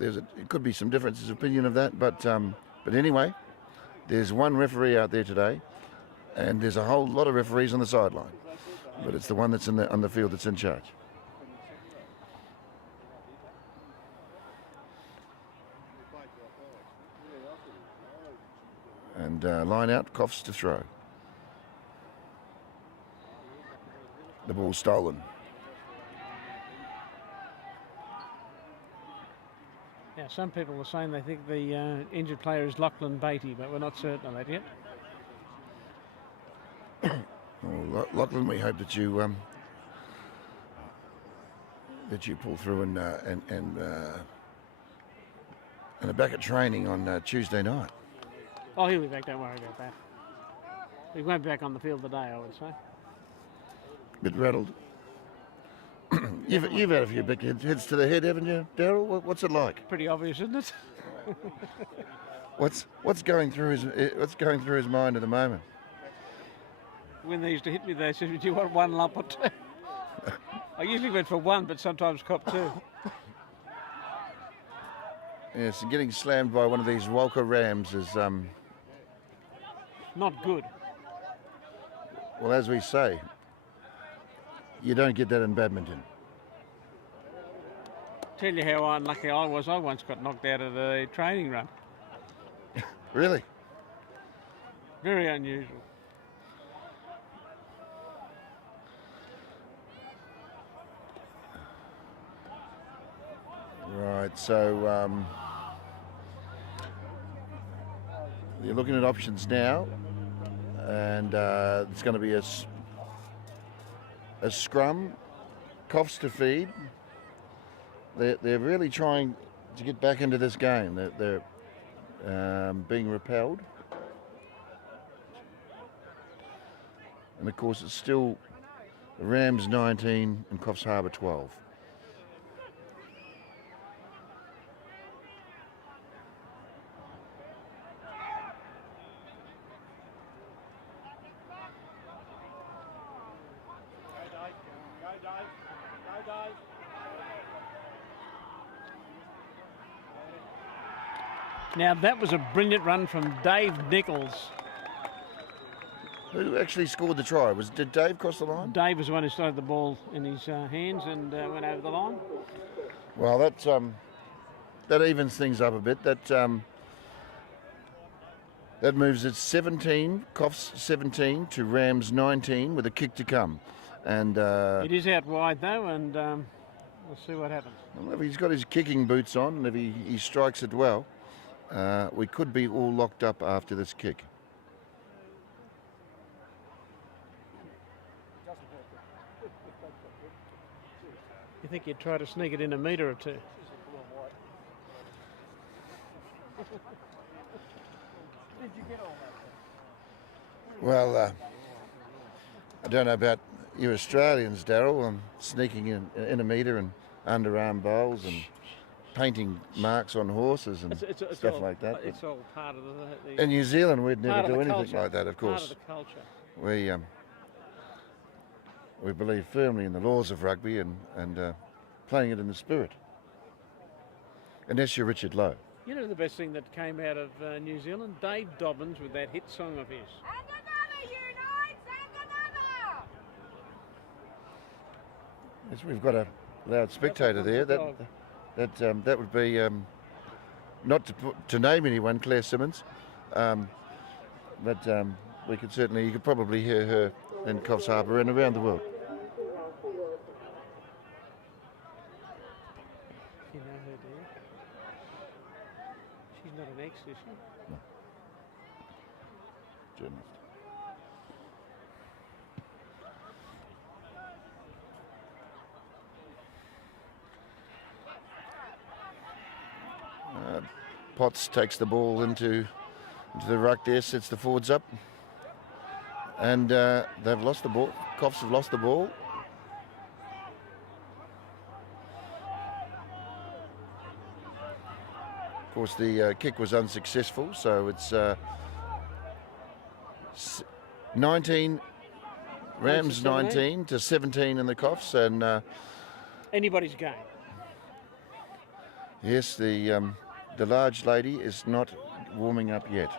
It could be some differences of opinion of that, but anyway, there's one referee out there today, and there's a whole lot of referees on the sideline, but it's the one that's on the field that's in charge. And line out, coughs to throw. The ball's stolen. Now, some people are saying they think the injured player is Lachlan Beatty, but we're not certain of that yet. Well, Lachlan, we hope that you pull through and are back at training on Tuesday night. Oh, he'll be back, don't worry about that. He won't be back on the field today, I would say. Bit rattled. You've had a few big hits to the head, haven't you, Daryl? What's it like? Pretty obvious, isn't it? What's going through his mind at the moment? When they used to hit me, they said, "Do you want one lump or two?" I usually went for one, but sometimes cop two. Yes, and getting slammed by one of these Walcha rams is Not good. well, as we say, you don't get that in badminton. Tell you how unlucky I was. I once got knocked out of a training run. Really? Very unusual. Right, so you're looking at options now, and it's going to be a scrum, coughs to feed. They're really trying to get back into this game. They're being repelled, and of course it's still Rams 19 and Coffs Harbour 12. Now, that was a brilliant run from Dave Nichols. Who actually scored the try? Did Dave cross the line? Dave was the one who started the ball in his hands and went over the line. Well, that evens things up a bit. That moves it 17, Coffs 17 to Rams 19 with a kick to come. And It is out wide though, and we'll see what happens. well, if he's got his kicking boots on and if he strikes it well, we could be all locked up after this kick. You think you'd try to sneak it in a metre or two? Well, I don't know about you Australians, Daryl. I'm sneaking in a metre and underarm bowls and painting marks on horses and It's stuff all, like that. It's all part of the In New Zealand, we'd part never of do the anything culture. like that, of Part course. of the culture. We believe firmly in the laws of rugby and playing it in the spirit. Unless you're Richard Lowe. You know the best thing that came out of New Zealand? Dave Dobbins with that hit song of his. And another unite, and another! Yes, we've got a loud spectator there. That would be not to name anyone, Claire Simmons, but we could certainly. You could probably hear her in Coffs Harbour and around the world. You know her, do you? She's not an ex, is she? Journalist. Potts takes the ball into the ruck there, sets the forwards up. And they've lost the ball. Coffs have lost the ball. Of course, the kick was unsuccessful, so it's 19, Rams 19 to 17 in the Coffs. And Anybody's game. yes, the large lady is not warming up yet.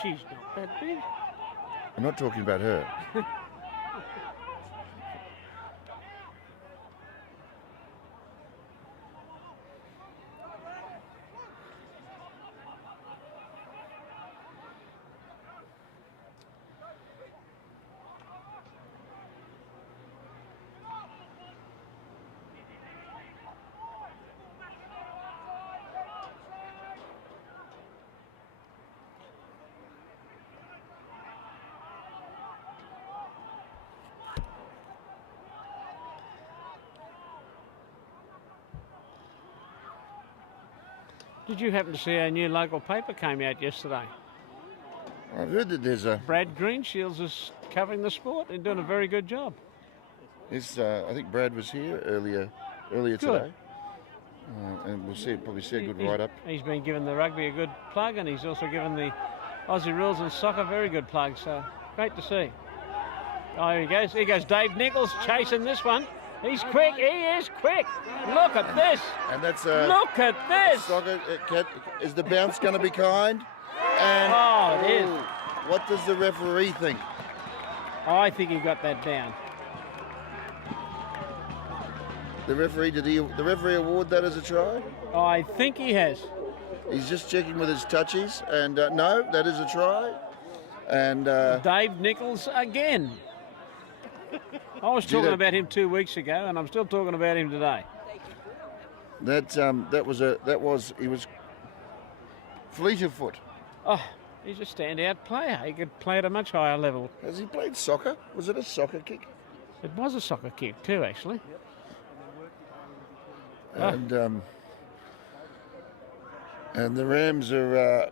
She's not that big. I'm not talking about her. Did you happen to see our new local paper came out yesterday? I've heard that there's a. Brad Greenshields is covering the sport and doing a very good job. Yes, I think Brad was here earlier today, and we'll probably see a good write-up. He's been giving the rugby a good plug, and he's also given the Aussie rules and soccer a very good plug. So great to see. Oh, here he goes. Here goes Dave Nichols chasing this one. He's quick. He is quick. Look at this. And that's Look at this. soccer. Is the bounce going to be kind? And Oh, it is. what does the referee think? I think he got that down. The referee the referee award that as a try? I think he has. He's just checking with his touchies, and no, that is a try. And Dave Nichols again. I was talking about him 2 weeks ago, and I'm still talking about him today. he was fleet of foot. Oh, he's a standout player. He could play at a much higher level. Has he played soccer? Was it a soccer kick? It was a soccer kick too, actually. And the Rams are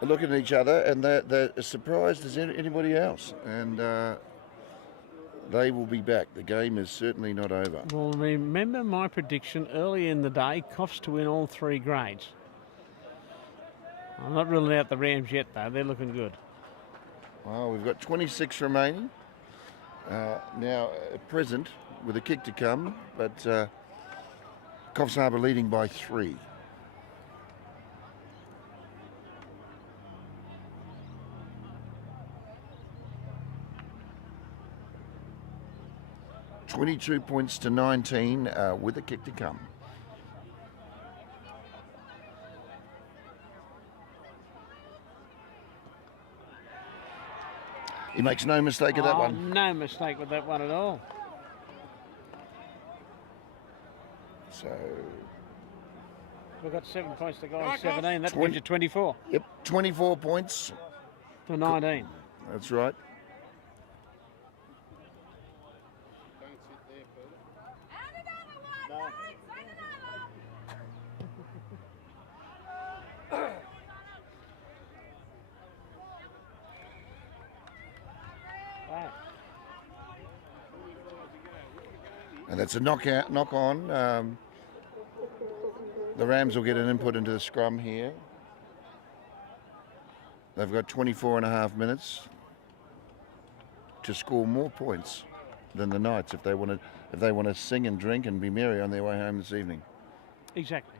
looking at each other, and they're as surprised as anybody else. And they will be back. The game is certainly not over. Well, remember my prediction early in the day, Coffs to win all three grades. I'm not ruling out the Rams yet, though. They're looking good. Well, we've got 26 remaining. Now, at present, with a kick to come, but Coffs Harbour leading by 3. $22 points to 19 with a kick to come. He makes no mistake of that Oh, one. no mistake with that one at all. So, We've got 7 points to go on 17. That gives you 24 yep, 24 points. to 19. That's right. Wow. And that's a knock on. The Rams will get an input into the scrum here. They've got 24 and a half minutes to score more points than the Knights if they want to sing and drink and be merry on their way home this evening. Exactly.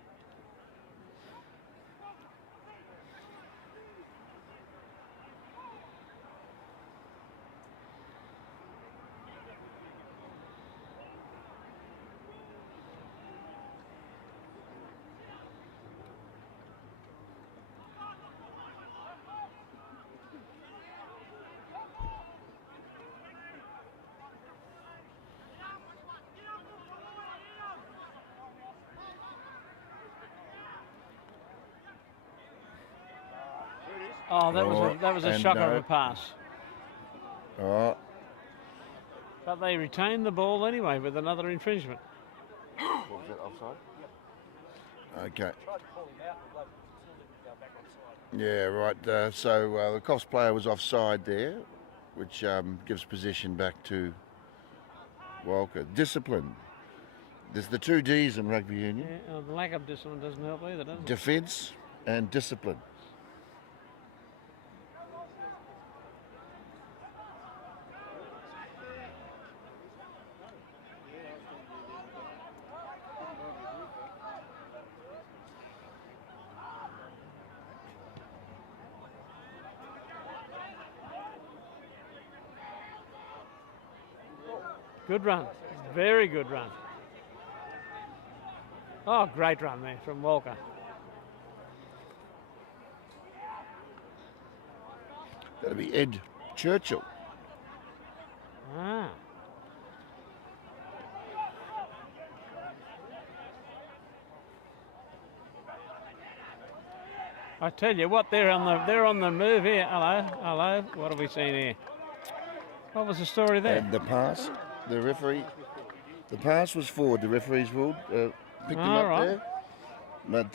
Oh, that was a and shocker no. of a pass. Oh, But they retained the ball anyway with another infringement. what was that, offside? Okay. Yeah, right. So the Coffs player was offside there, which gives possession back to Walcha. Discipline. There's the 2 Ds in rugby union. Yeah, the lack of discipline doesn't help either, does it? Defence and discipline. Good run. Very good run. Oh, great run there from Walcha. That'll be Ed Churchill. Ah. I tell you what, they're on the move here. Hello. What have we seen here? What was the story there? And the pass, the referee, the pass was forward. The referees ruled, picked him All up right. there. But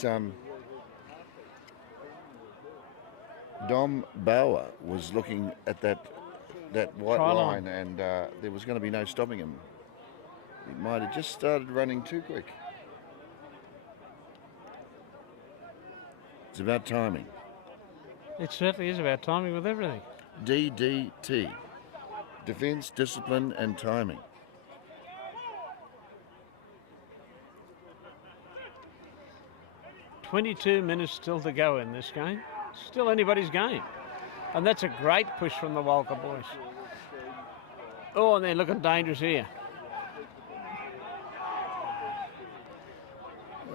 Dom Bauer was looking at that white Try line, line. and there was going to be no stopping him. He might have just started running too quick. It's about timing. It certainly is about timing with everything. DDT. Defence, discipline and timing. "22 minutes still to go in this game. Still anybody's game. And that's a great push from the Walcha boys. Oh, and they're looking dangerous here.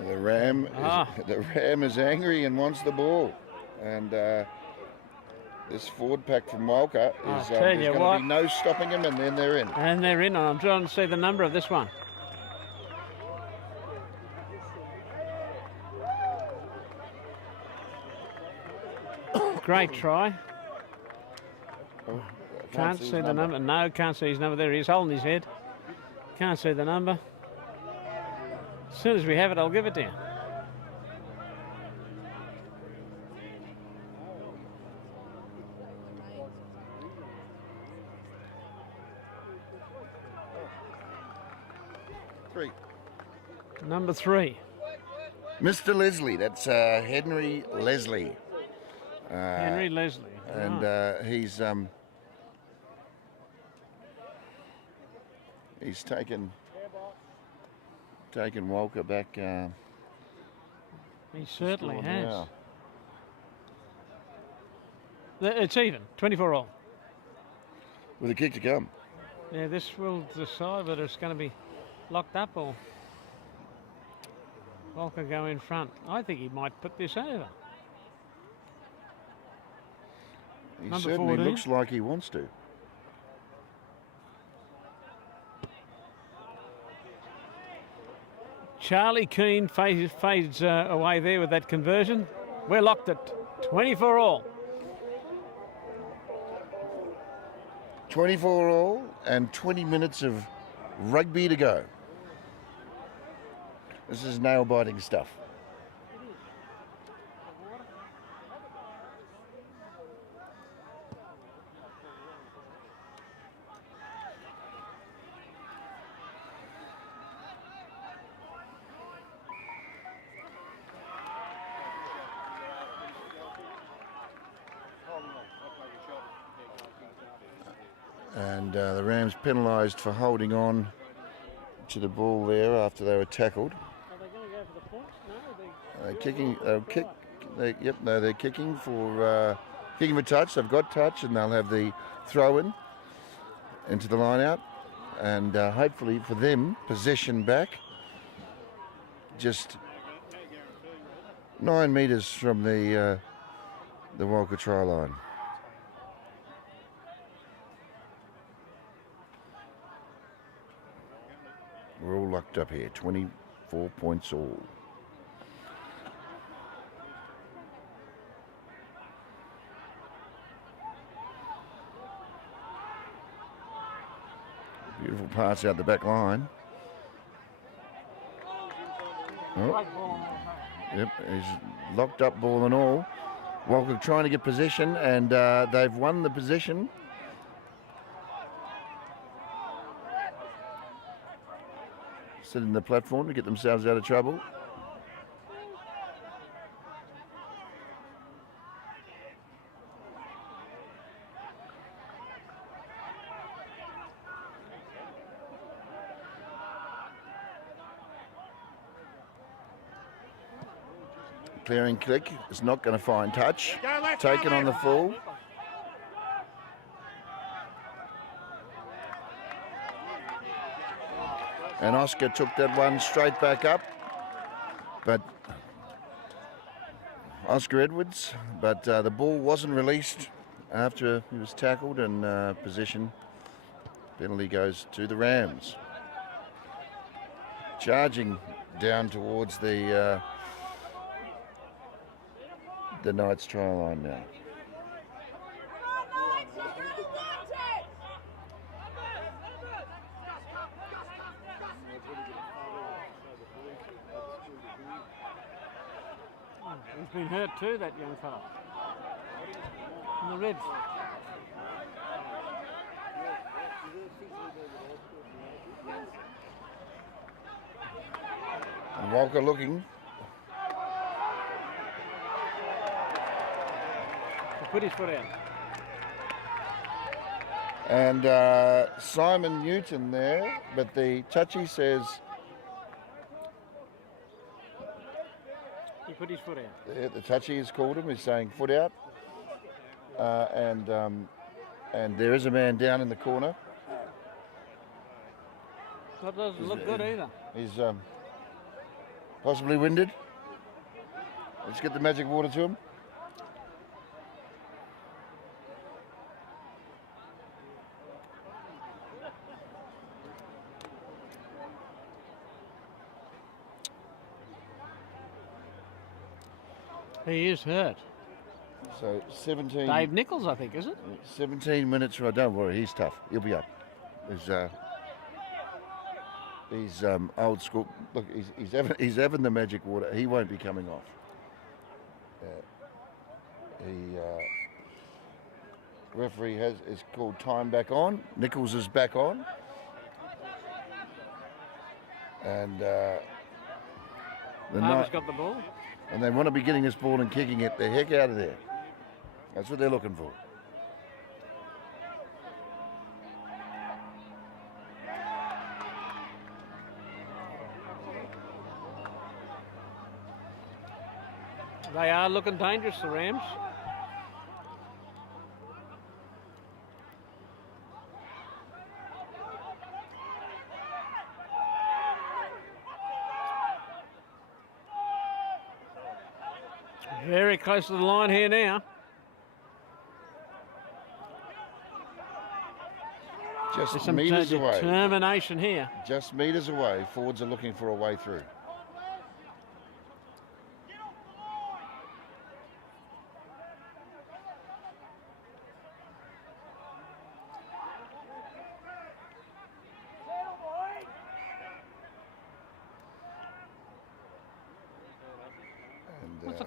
The Ram is angry and wants the ball, and this forward pack from Walcha I'll is tell there's you going what. to be no stopping him, and then they're in. And they're in. I'm trying to see the number of this one. Great try. Can't see the number. No, can't see his number. There he is, holding his head. Can't see the number. As soon as we have it, I'll give it to you. Three. Number 3. Mr. Leslie, that's Henry Leslie. Henry Leslie. And Right. he's taken Walcha back. He certainly scored has. now. It's even, 24 all. With a kick to come. Yeah, this will decide whether it's going to be locked up or Walcha go in front. I think he might put this over. He Number certainly 14. looks like he wants to. Charlie Keane fades away there with that conversion. We're locked at 24 all. 24 all and 20 minutes of rugby to go. This is nail-biting stuff. And the Rams penalised for holding on to the ball there after they were tackled. Are they going to go for the point? No, They're kicking. They're kicking for touch. They've got touch, and they'll have the throw in into the line out, and hopefully for them possession back. Just 9 metres from the Walcha try line. We're all locked up here, 24 points all. Beautiful pass out the back line. Oh. Yep, he's locked up ball and all. Walcha trying to get possession, and they've won the possession. Sit in the platform to get themselves out of trouble. Clearing kick is not going to find touch. Taken on the full. And Oscar took that one straight back up, but Oscar Edwards, but the ball wasn't released after he was tackled, and possession penalty goes to the Rams. Charging down towards the Knights try line now. He's been hurt too, that young fella. In the ribs. And Walcha looking. He put his foot out. And Simon Newton there, but the touchy says He put his foot out. the touchy has called him. He's saying foot out, and there is a man down in the corner. That doesn't look good either. He's possibly winded. Let's get the magic water to him. He is hurt. So 17. Dave Nichols, I think, is it? 17 minutes. Right, don't worry, he's tough. He'll be up. He's old school. Look, he's having the magic water. He won't be coming off. Referee is called time back on. Nichols is back on, and Harbour's got the ball. And they want to be getting this ball and kicking it the heck out of there. That's what they're looking for. They are looking dangerous, the Rams. Very close to the line here now. Just There's some metres away. determination here. Just metres away. Forwards are looking for a way through.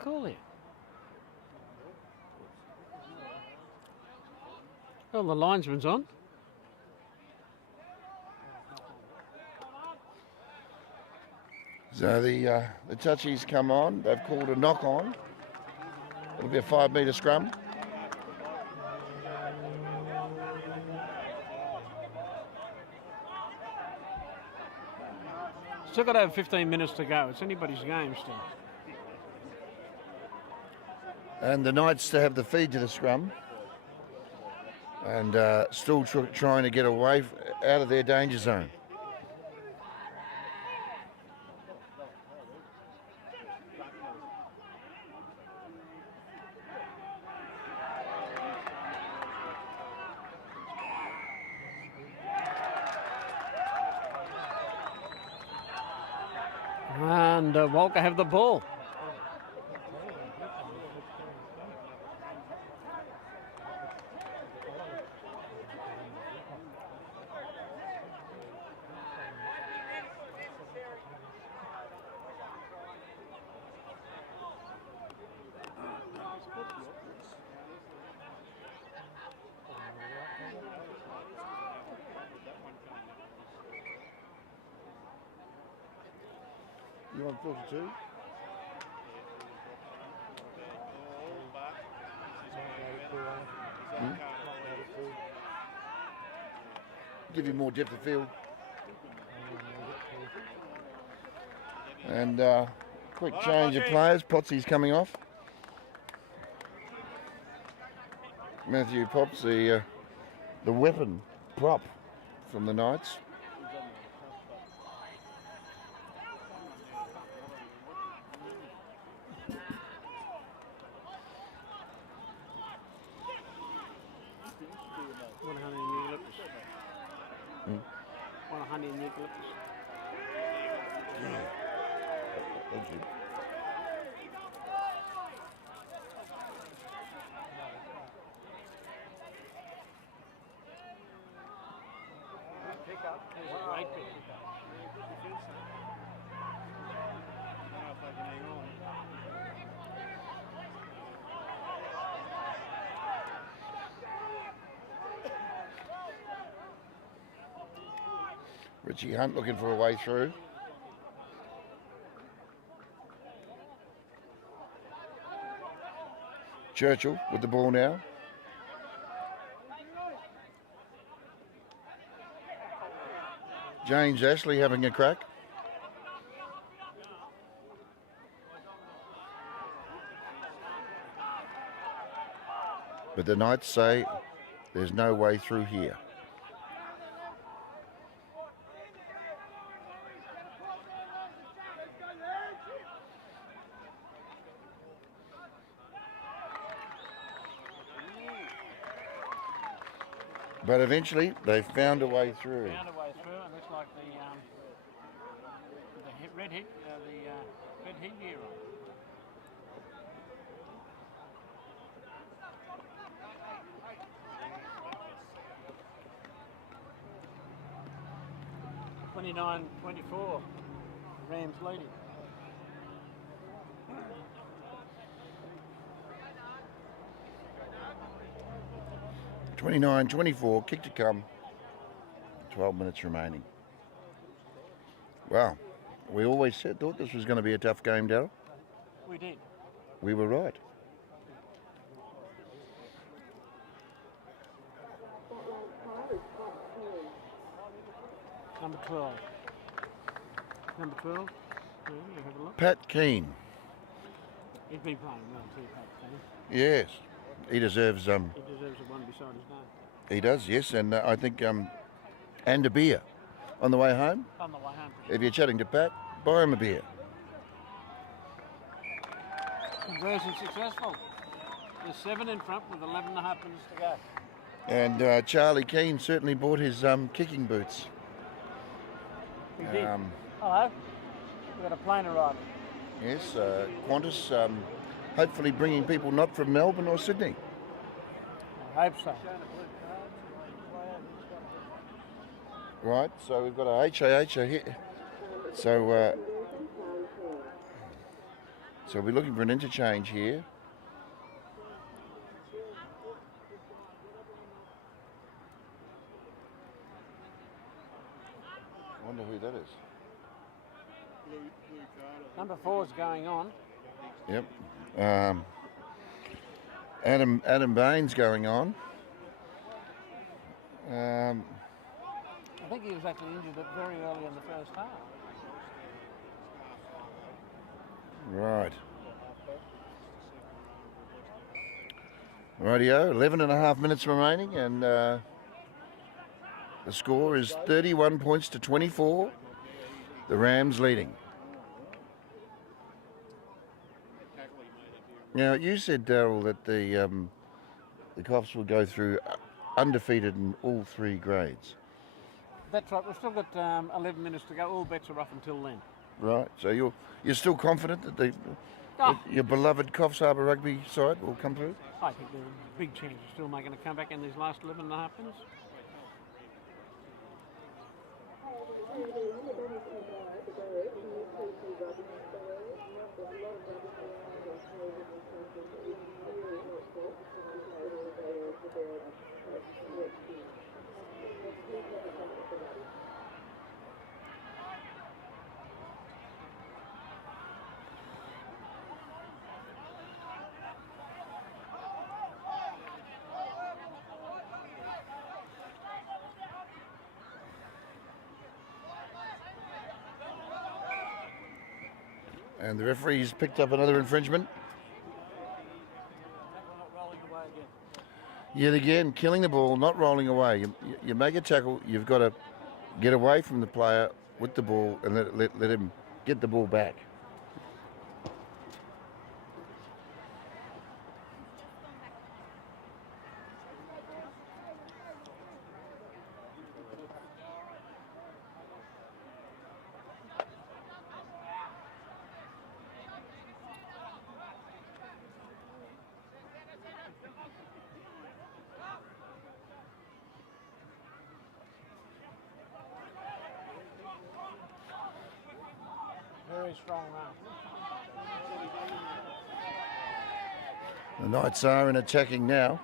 call there? Well, the linesman's on. So the touchies come on. They've called a knock on. It'll be a 5 metre scrum. Still got over 15 minutes to go. It's anybody's game still. And the Knights to have the feed to the scrum. And still trying to get away out of their danger zone. And Walcha have the ball. You want filter too? Give you more depth of field. And quick change of players. Potsy's coming off. Matthew Potts, the weapon prop from the Knights. Thank you. Richie Hunt looking for a way through. Churchill with the ball now. James Ashley having a crack. But the Knights say there's no way through here. But eventually, they found a way through. Found a way through, and looks like the red heat gear on. (29-24), Rams leading. (29-24), kick to come. 12 minutes remaining. Wow, we always thought this was going to be a tough game, Darryl. We did. We were right. Number 12. Number 12. Yeah, have a look. Pat Keane. He's been playing well too, Pat Keane. Yes, he deserves He deserves a one beside his name. He does, yes, and I think and a beer on the way home. On the way home. If you're chatting to Pat, buy him a beer. Conversion successful. There's 7 in front with 11 and a half minutes to go. And Charlie Keane certainly bought his kicking boots. He did. Hello. We've got a plane arriving. Yes, Qantas hopefully bringing people not from Melbourne or Sydney. I hope so. Right, so we've got a HAH here. So So we're looking for an interchange here. I wonder who that is. Number 4's going on. Yep. Adam Bain's going on. I think he was actually injured very early in the first half. Right. Rightio, 11 and a half minutes remaining, and the score is 31 points to 24. The Rams leading. Now, you said, Darryl, that the Coffs will go through undefeated in all 3 grades. That's right. We've still got 11 minutes to go. All bets are off until then. Right. So you're still confident that that your beloved Coffs Harbour Rugby side will come through? I think there's a big chance of still making a comeback in these last 11 and a half minutes. And the referee's picked up another infringement. Yet again, killing the ball, not rolling away. You make a tackle, you've got to get away from the player with the ball and let him get the ball back. Very strong run. The Knights are in attacking now.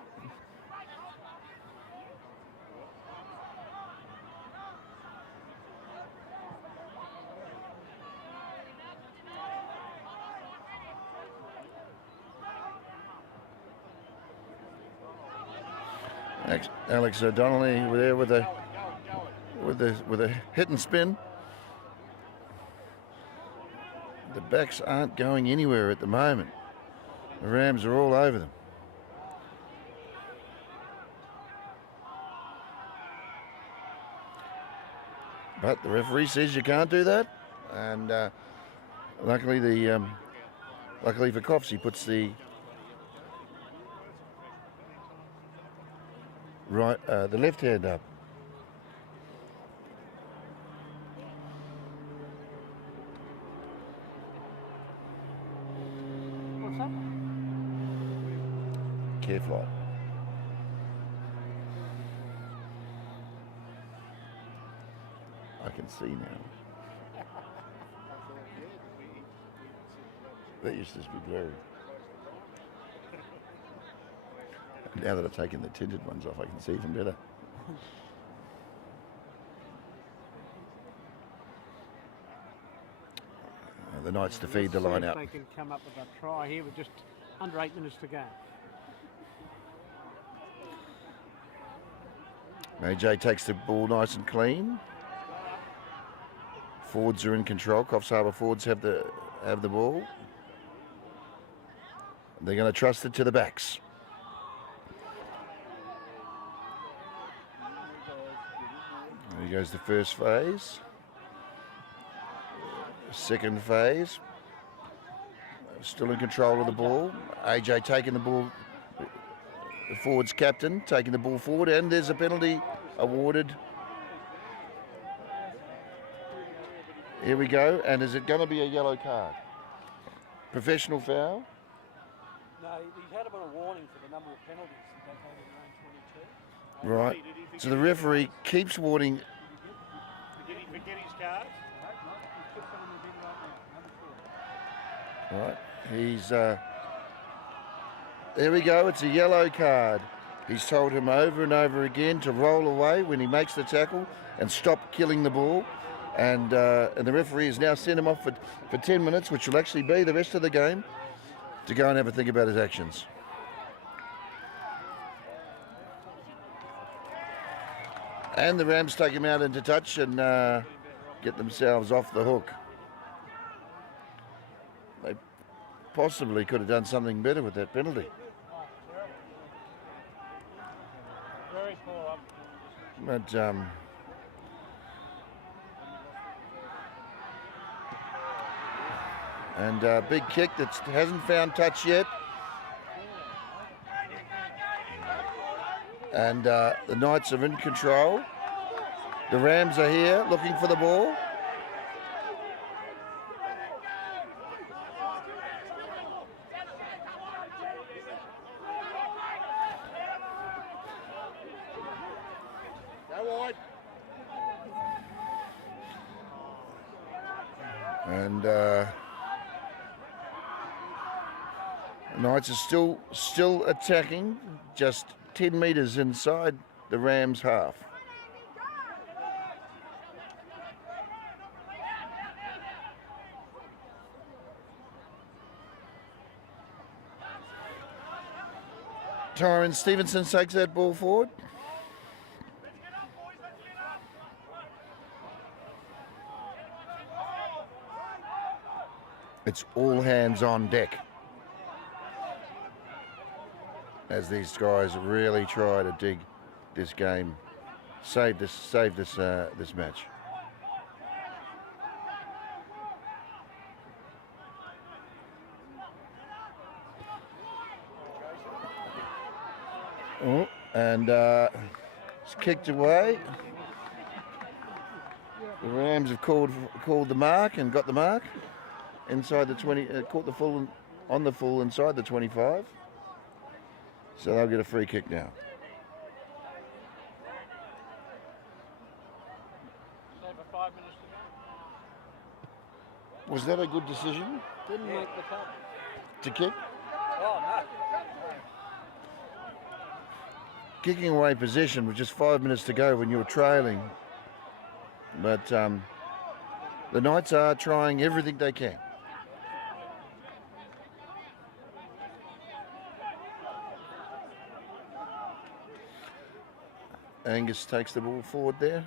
Alex O'Donnell there with a hit and spin. The backs aren't going anywhere at the moment. The Rams are all over them. But the referee says you can't do that, and luckily for Coffs, he puts the left hand up. What's that? Careful. I can see now. That used to just be blurry. Now that I've taken the tinted ones off, I can see even better. The Knights to feed the line out. They can come up with a try here with just under 8 minutes to go. AJ takes the ball nice and clean. Forwards are in control. Coffs Harbour forwards have the ball. They're going to trust it to the backs. There goes the first phase. Second phase. Still in control of the ball. AJ taking the ball. The forwards captain taking the ball forward, and there's a penalty awarded. Here we go, and is it going to be a yellow card? Professional foul? No, he's had a bit of warning for the number of penalties that they've had in round 22. Right. So the referee keeps warning. Did he forget his card? Right. He's there we go. It's a yellow card. He's told him over and over again to roll away when he makes the tackle and stop killing the ball. And the referee has now sent him off for 10 minutes, which will actually be the rest of the game, to go and have a think about his actions. And the Rams take him out into touch and get themselves off the hook. They possibly could have done something better with that penalty. But and big kick that hasn't found touch yet. And the Knights are in control. The Rams are here looking for the ball. And the Knights are still attacking, just 10 metres inside the Rams' half. Tyron Stevenson takes that ball forward. It's all hands on deck as these guys really try to dig this game, save this match. Oh, and it's kicked away. The Rams have called the mark and got the mark inside the 20. Caught the full on the full inside the 25. So they'll get a free kick now. Was that a good decision? Didn't make the cut. To kick? Oh, no. Kicking away possession with just 5 minutes to go when you're trailing. But the Knights are trying everything they can. Angus takes the ball forward there.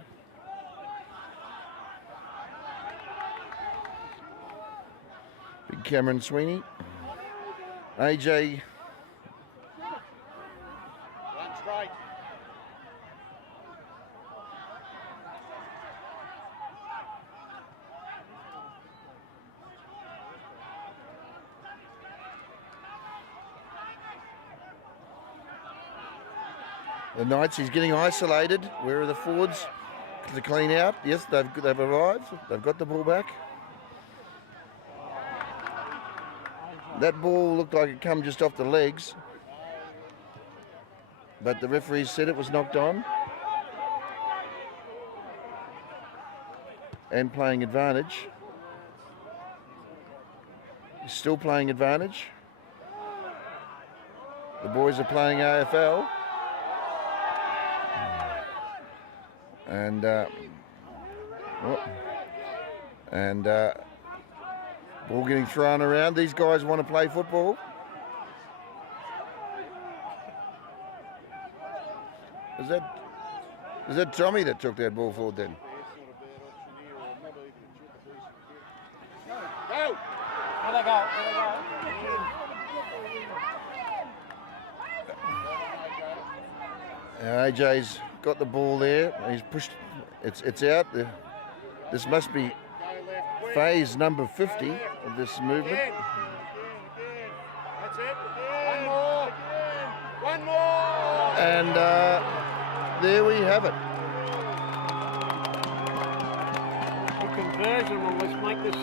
Big Cameron Sweeney. AJ. One straight. The Knights, he's getting isolated. Where are the forwards to clean out? Yes, they've arrived. They've got the ball back. That ball looked like it come just off the legs, but the referee said it was knocked on and playing advantage. He's still playing advantage. The boys are playing AFL. And ball getting thrown around. These guys want to play football. Is that Tommy that took that ball forward then? Go! There they go. AJ's got the ball there. He's pushed. It's out. This must be phase number 50 of this movement. That's it. One more. One more. And there we have it. The conversion will just make this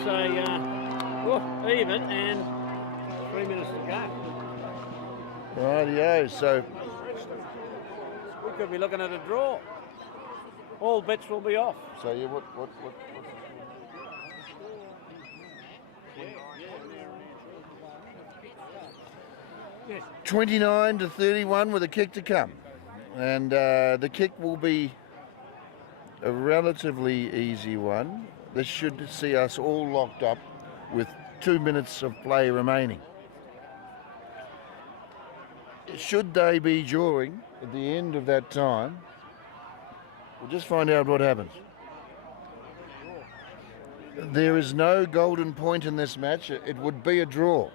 even, and 3 minutes to go. Rightio. So We could be looking at a draw. All bets will be off. So yeah, what? Yes. 29 to 31 with a kick to come. And the kick will be a relatively easy one. This should see us all locked up with 2 minutes of play remaining. Should they be drawing at the end of that time, we'll just find out what happens. There is no golden point in this match. It would be a draw.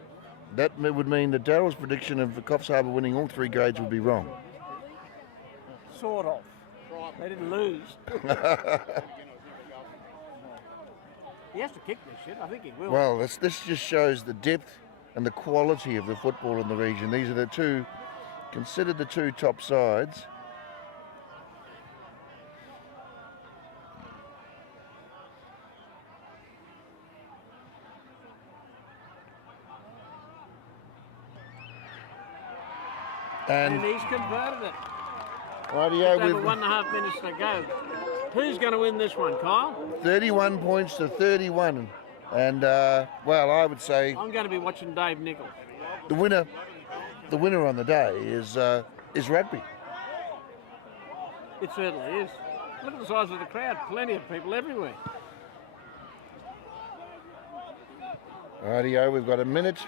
That would mean that Daryl's prediction of the Coffs Harbour winning all 3 grades would be wrong. Sort of. They didn't lose. He has to kick this shit. I think he will. Well, this just shows the depth and the quality of the football in the region. These are the two, considered the 2 top sides. And he's converted it. Rightio, Over with 1.5 minutes to go. Who's going to win this one, Kyle? 31 points to 31. And, well, I would say I'm going to be watching Dave Nichols. the winner on the day is Rugby. It certainly is. Look at the size of the crowd. Plenty of people everywhere. Rightio, we've got a minute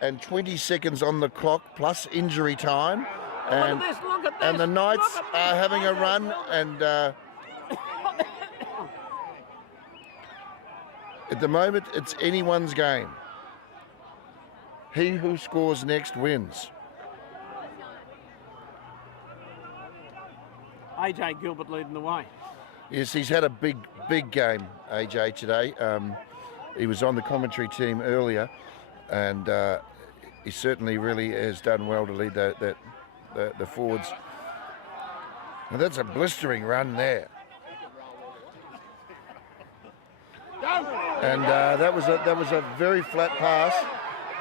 and 20 seconds on the clock plus injury time. And, look at this, look at this. and the Knights Look at are this. having a run, and at the moment it's anyone's game. He who scores next wins. AJ Gilbert leading the way. Yes, he's had a big game, AJ, today. He was on the commentary team earlier, and he certainly really has done well to lead the forwards. And that's a blistering run there. And that was a very flat pass,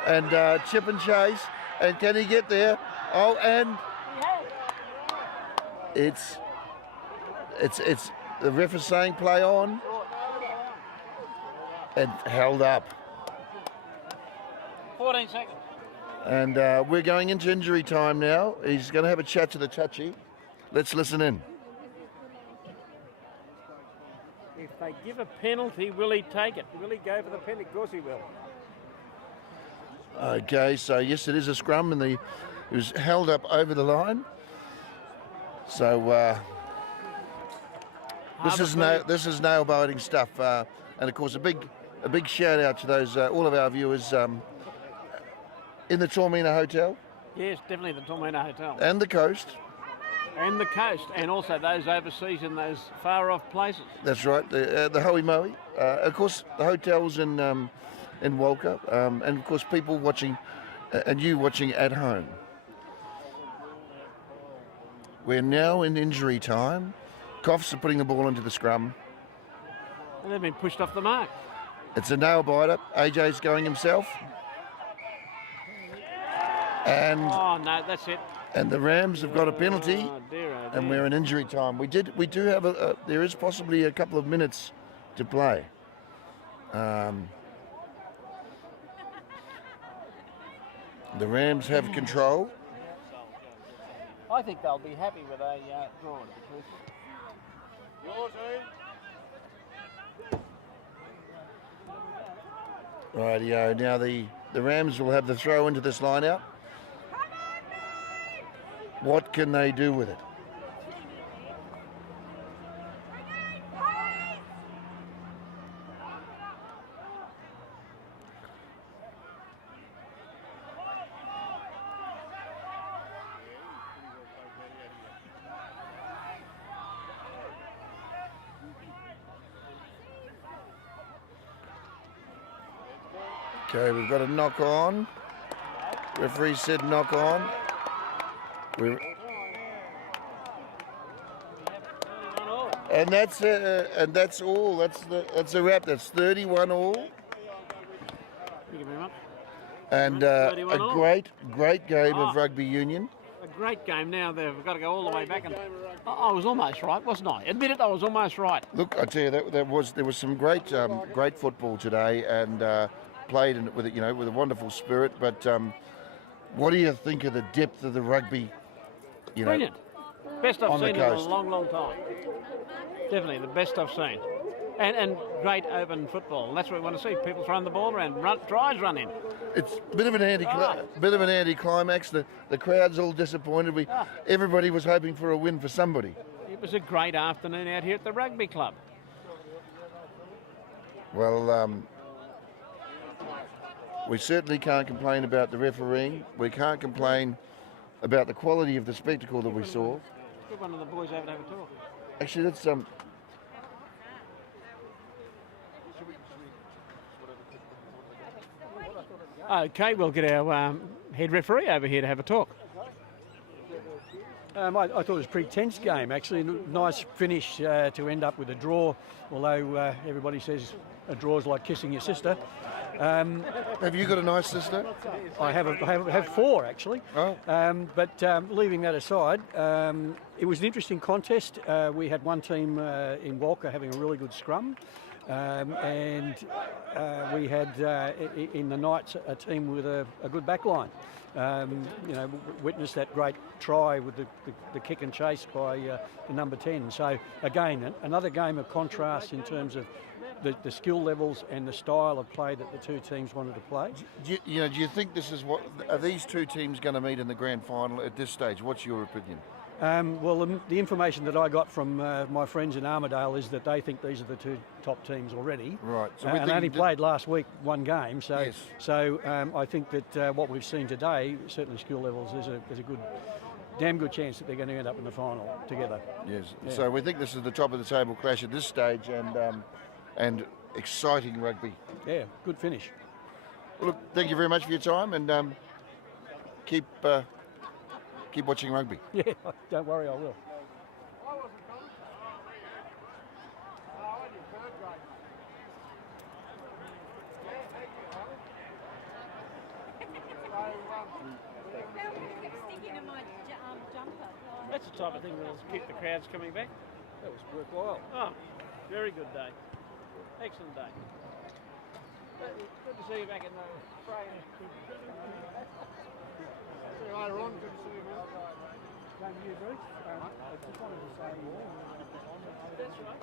and chip and chase. And can he get there? Oh, and it's the ref is saying play on, and held up. 14 seconds. And we're going into injury time now. He's going to have a chat to the touchy. Let's listen in. If they give a penalty, will he take it? Will he go for the penalty? Of course he will. Okay, so yes, it is a scrum, and it was held up over the line. So this is nail biting stuff, and of course a big shout out to those all of our viewers in the Tormina Hotel. Yes, definitely the Tormina Hotel. And the coast. And the coast, and also those overseas in those far off places. That's right, the Hoey Moe. Of course, the hotels in Walcha, and of course people watching, and you watching at home. We're now in injury time. Coffs are putting the ball into the scrum. And they've been pushed off the mark. It's a nail biter. AJ's going himself. And oh no, that's it. And the Rams have got a penalty, oh dear. And we're in injury time. We do have there is possibly a couple of minutes to play. The Rams have control. I think they'll be happy with a draw. Rightio. Now the Rams will have the throw into this line out. What can they do with it? Okay, we've got a knock on. Referee said knock on. And that's all. That's a wrap. That's 31 all. Thank you very much. And a great game of rugby union. A great game. Now they've got to go all the way back. And I was almost right, wasn't I? Admit it, I was almost right. Look, I tell you, there was some great football today, and played with with a wonderful spirit. But what do you think of the depth of the rugby? Brilliant. Best I've on the seen in a coast. long, long time. Definitely the best I've seen. And great open football. That's what we want to see. People throwing the ball around, tries run in. It's a bit of an anticlimax. The crowd's all disappointed. Everybody was hoping for a win for somebody. It was a great afternoon out here at the rugby club. Well, we certainly can't complain about the refereeing. We can't complain about the quality of the spectacle that we saw. Give one of the boys over to have a talk. Actually, that's Okay, we'll get our head referee over here to have a talk. I thought it was a pretty tense game, actually. Nice finish to end up with a draw, although everybody says a draw's like kissing your sister. Have you got a nice sister? I have four, actually. Oh. But leaving that aside, it was an interesting contest. We had one team in Walcha having a really good scrum. And we had in the Knights a team with a good backline. Witnessed that great try with the kick and chase by the number 10. So again, another game of contrast in terms of the skill levels and the style of play that the two teams wanted to play. Do you think this is are these two teams going to meet in the grand final at this stage? What's your opinion? Well, the information that I got from my friends in Armidale is that they think these are the two top teams already. Right. So and only played last week one game. So, yes. So I think that what we've seen today, certainly skill levels, is a damn good chance that they're going to end up in the final together. Yes. Yeah. So we think this is the top of the table clash at this stage, and exciting rugby. Yeah, good finish. Well, look, thank you very much for your time, and keep watching rugby. Yeah, don't worry, I will. That's the type of thing that'll keep the crowds coming back. That was worthwhile. Oh, very good day. Excellent day. Good to see you back in the fray. Say hi, Ron. Good to see you, man. Same to you, Bruce. I just wanted to say, That's right.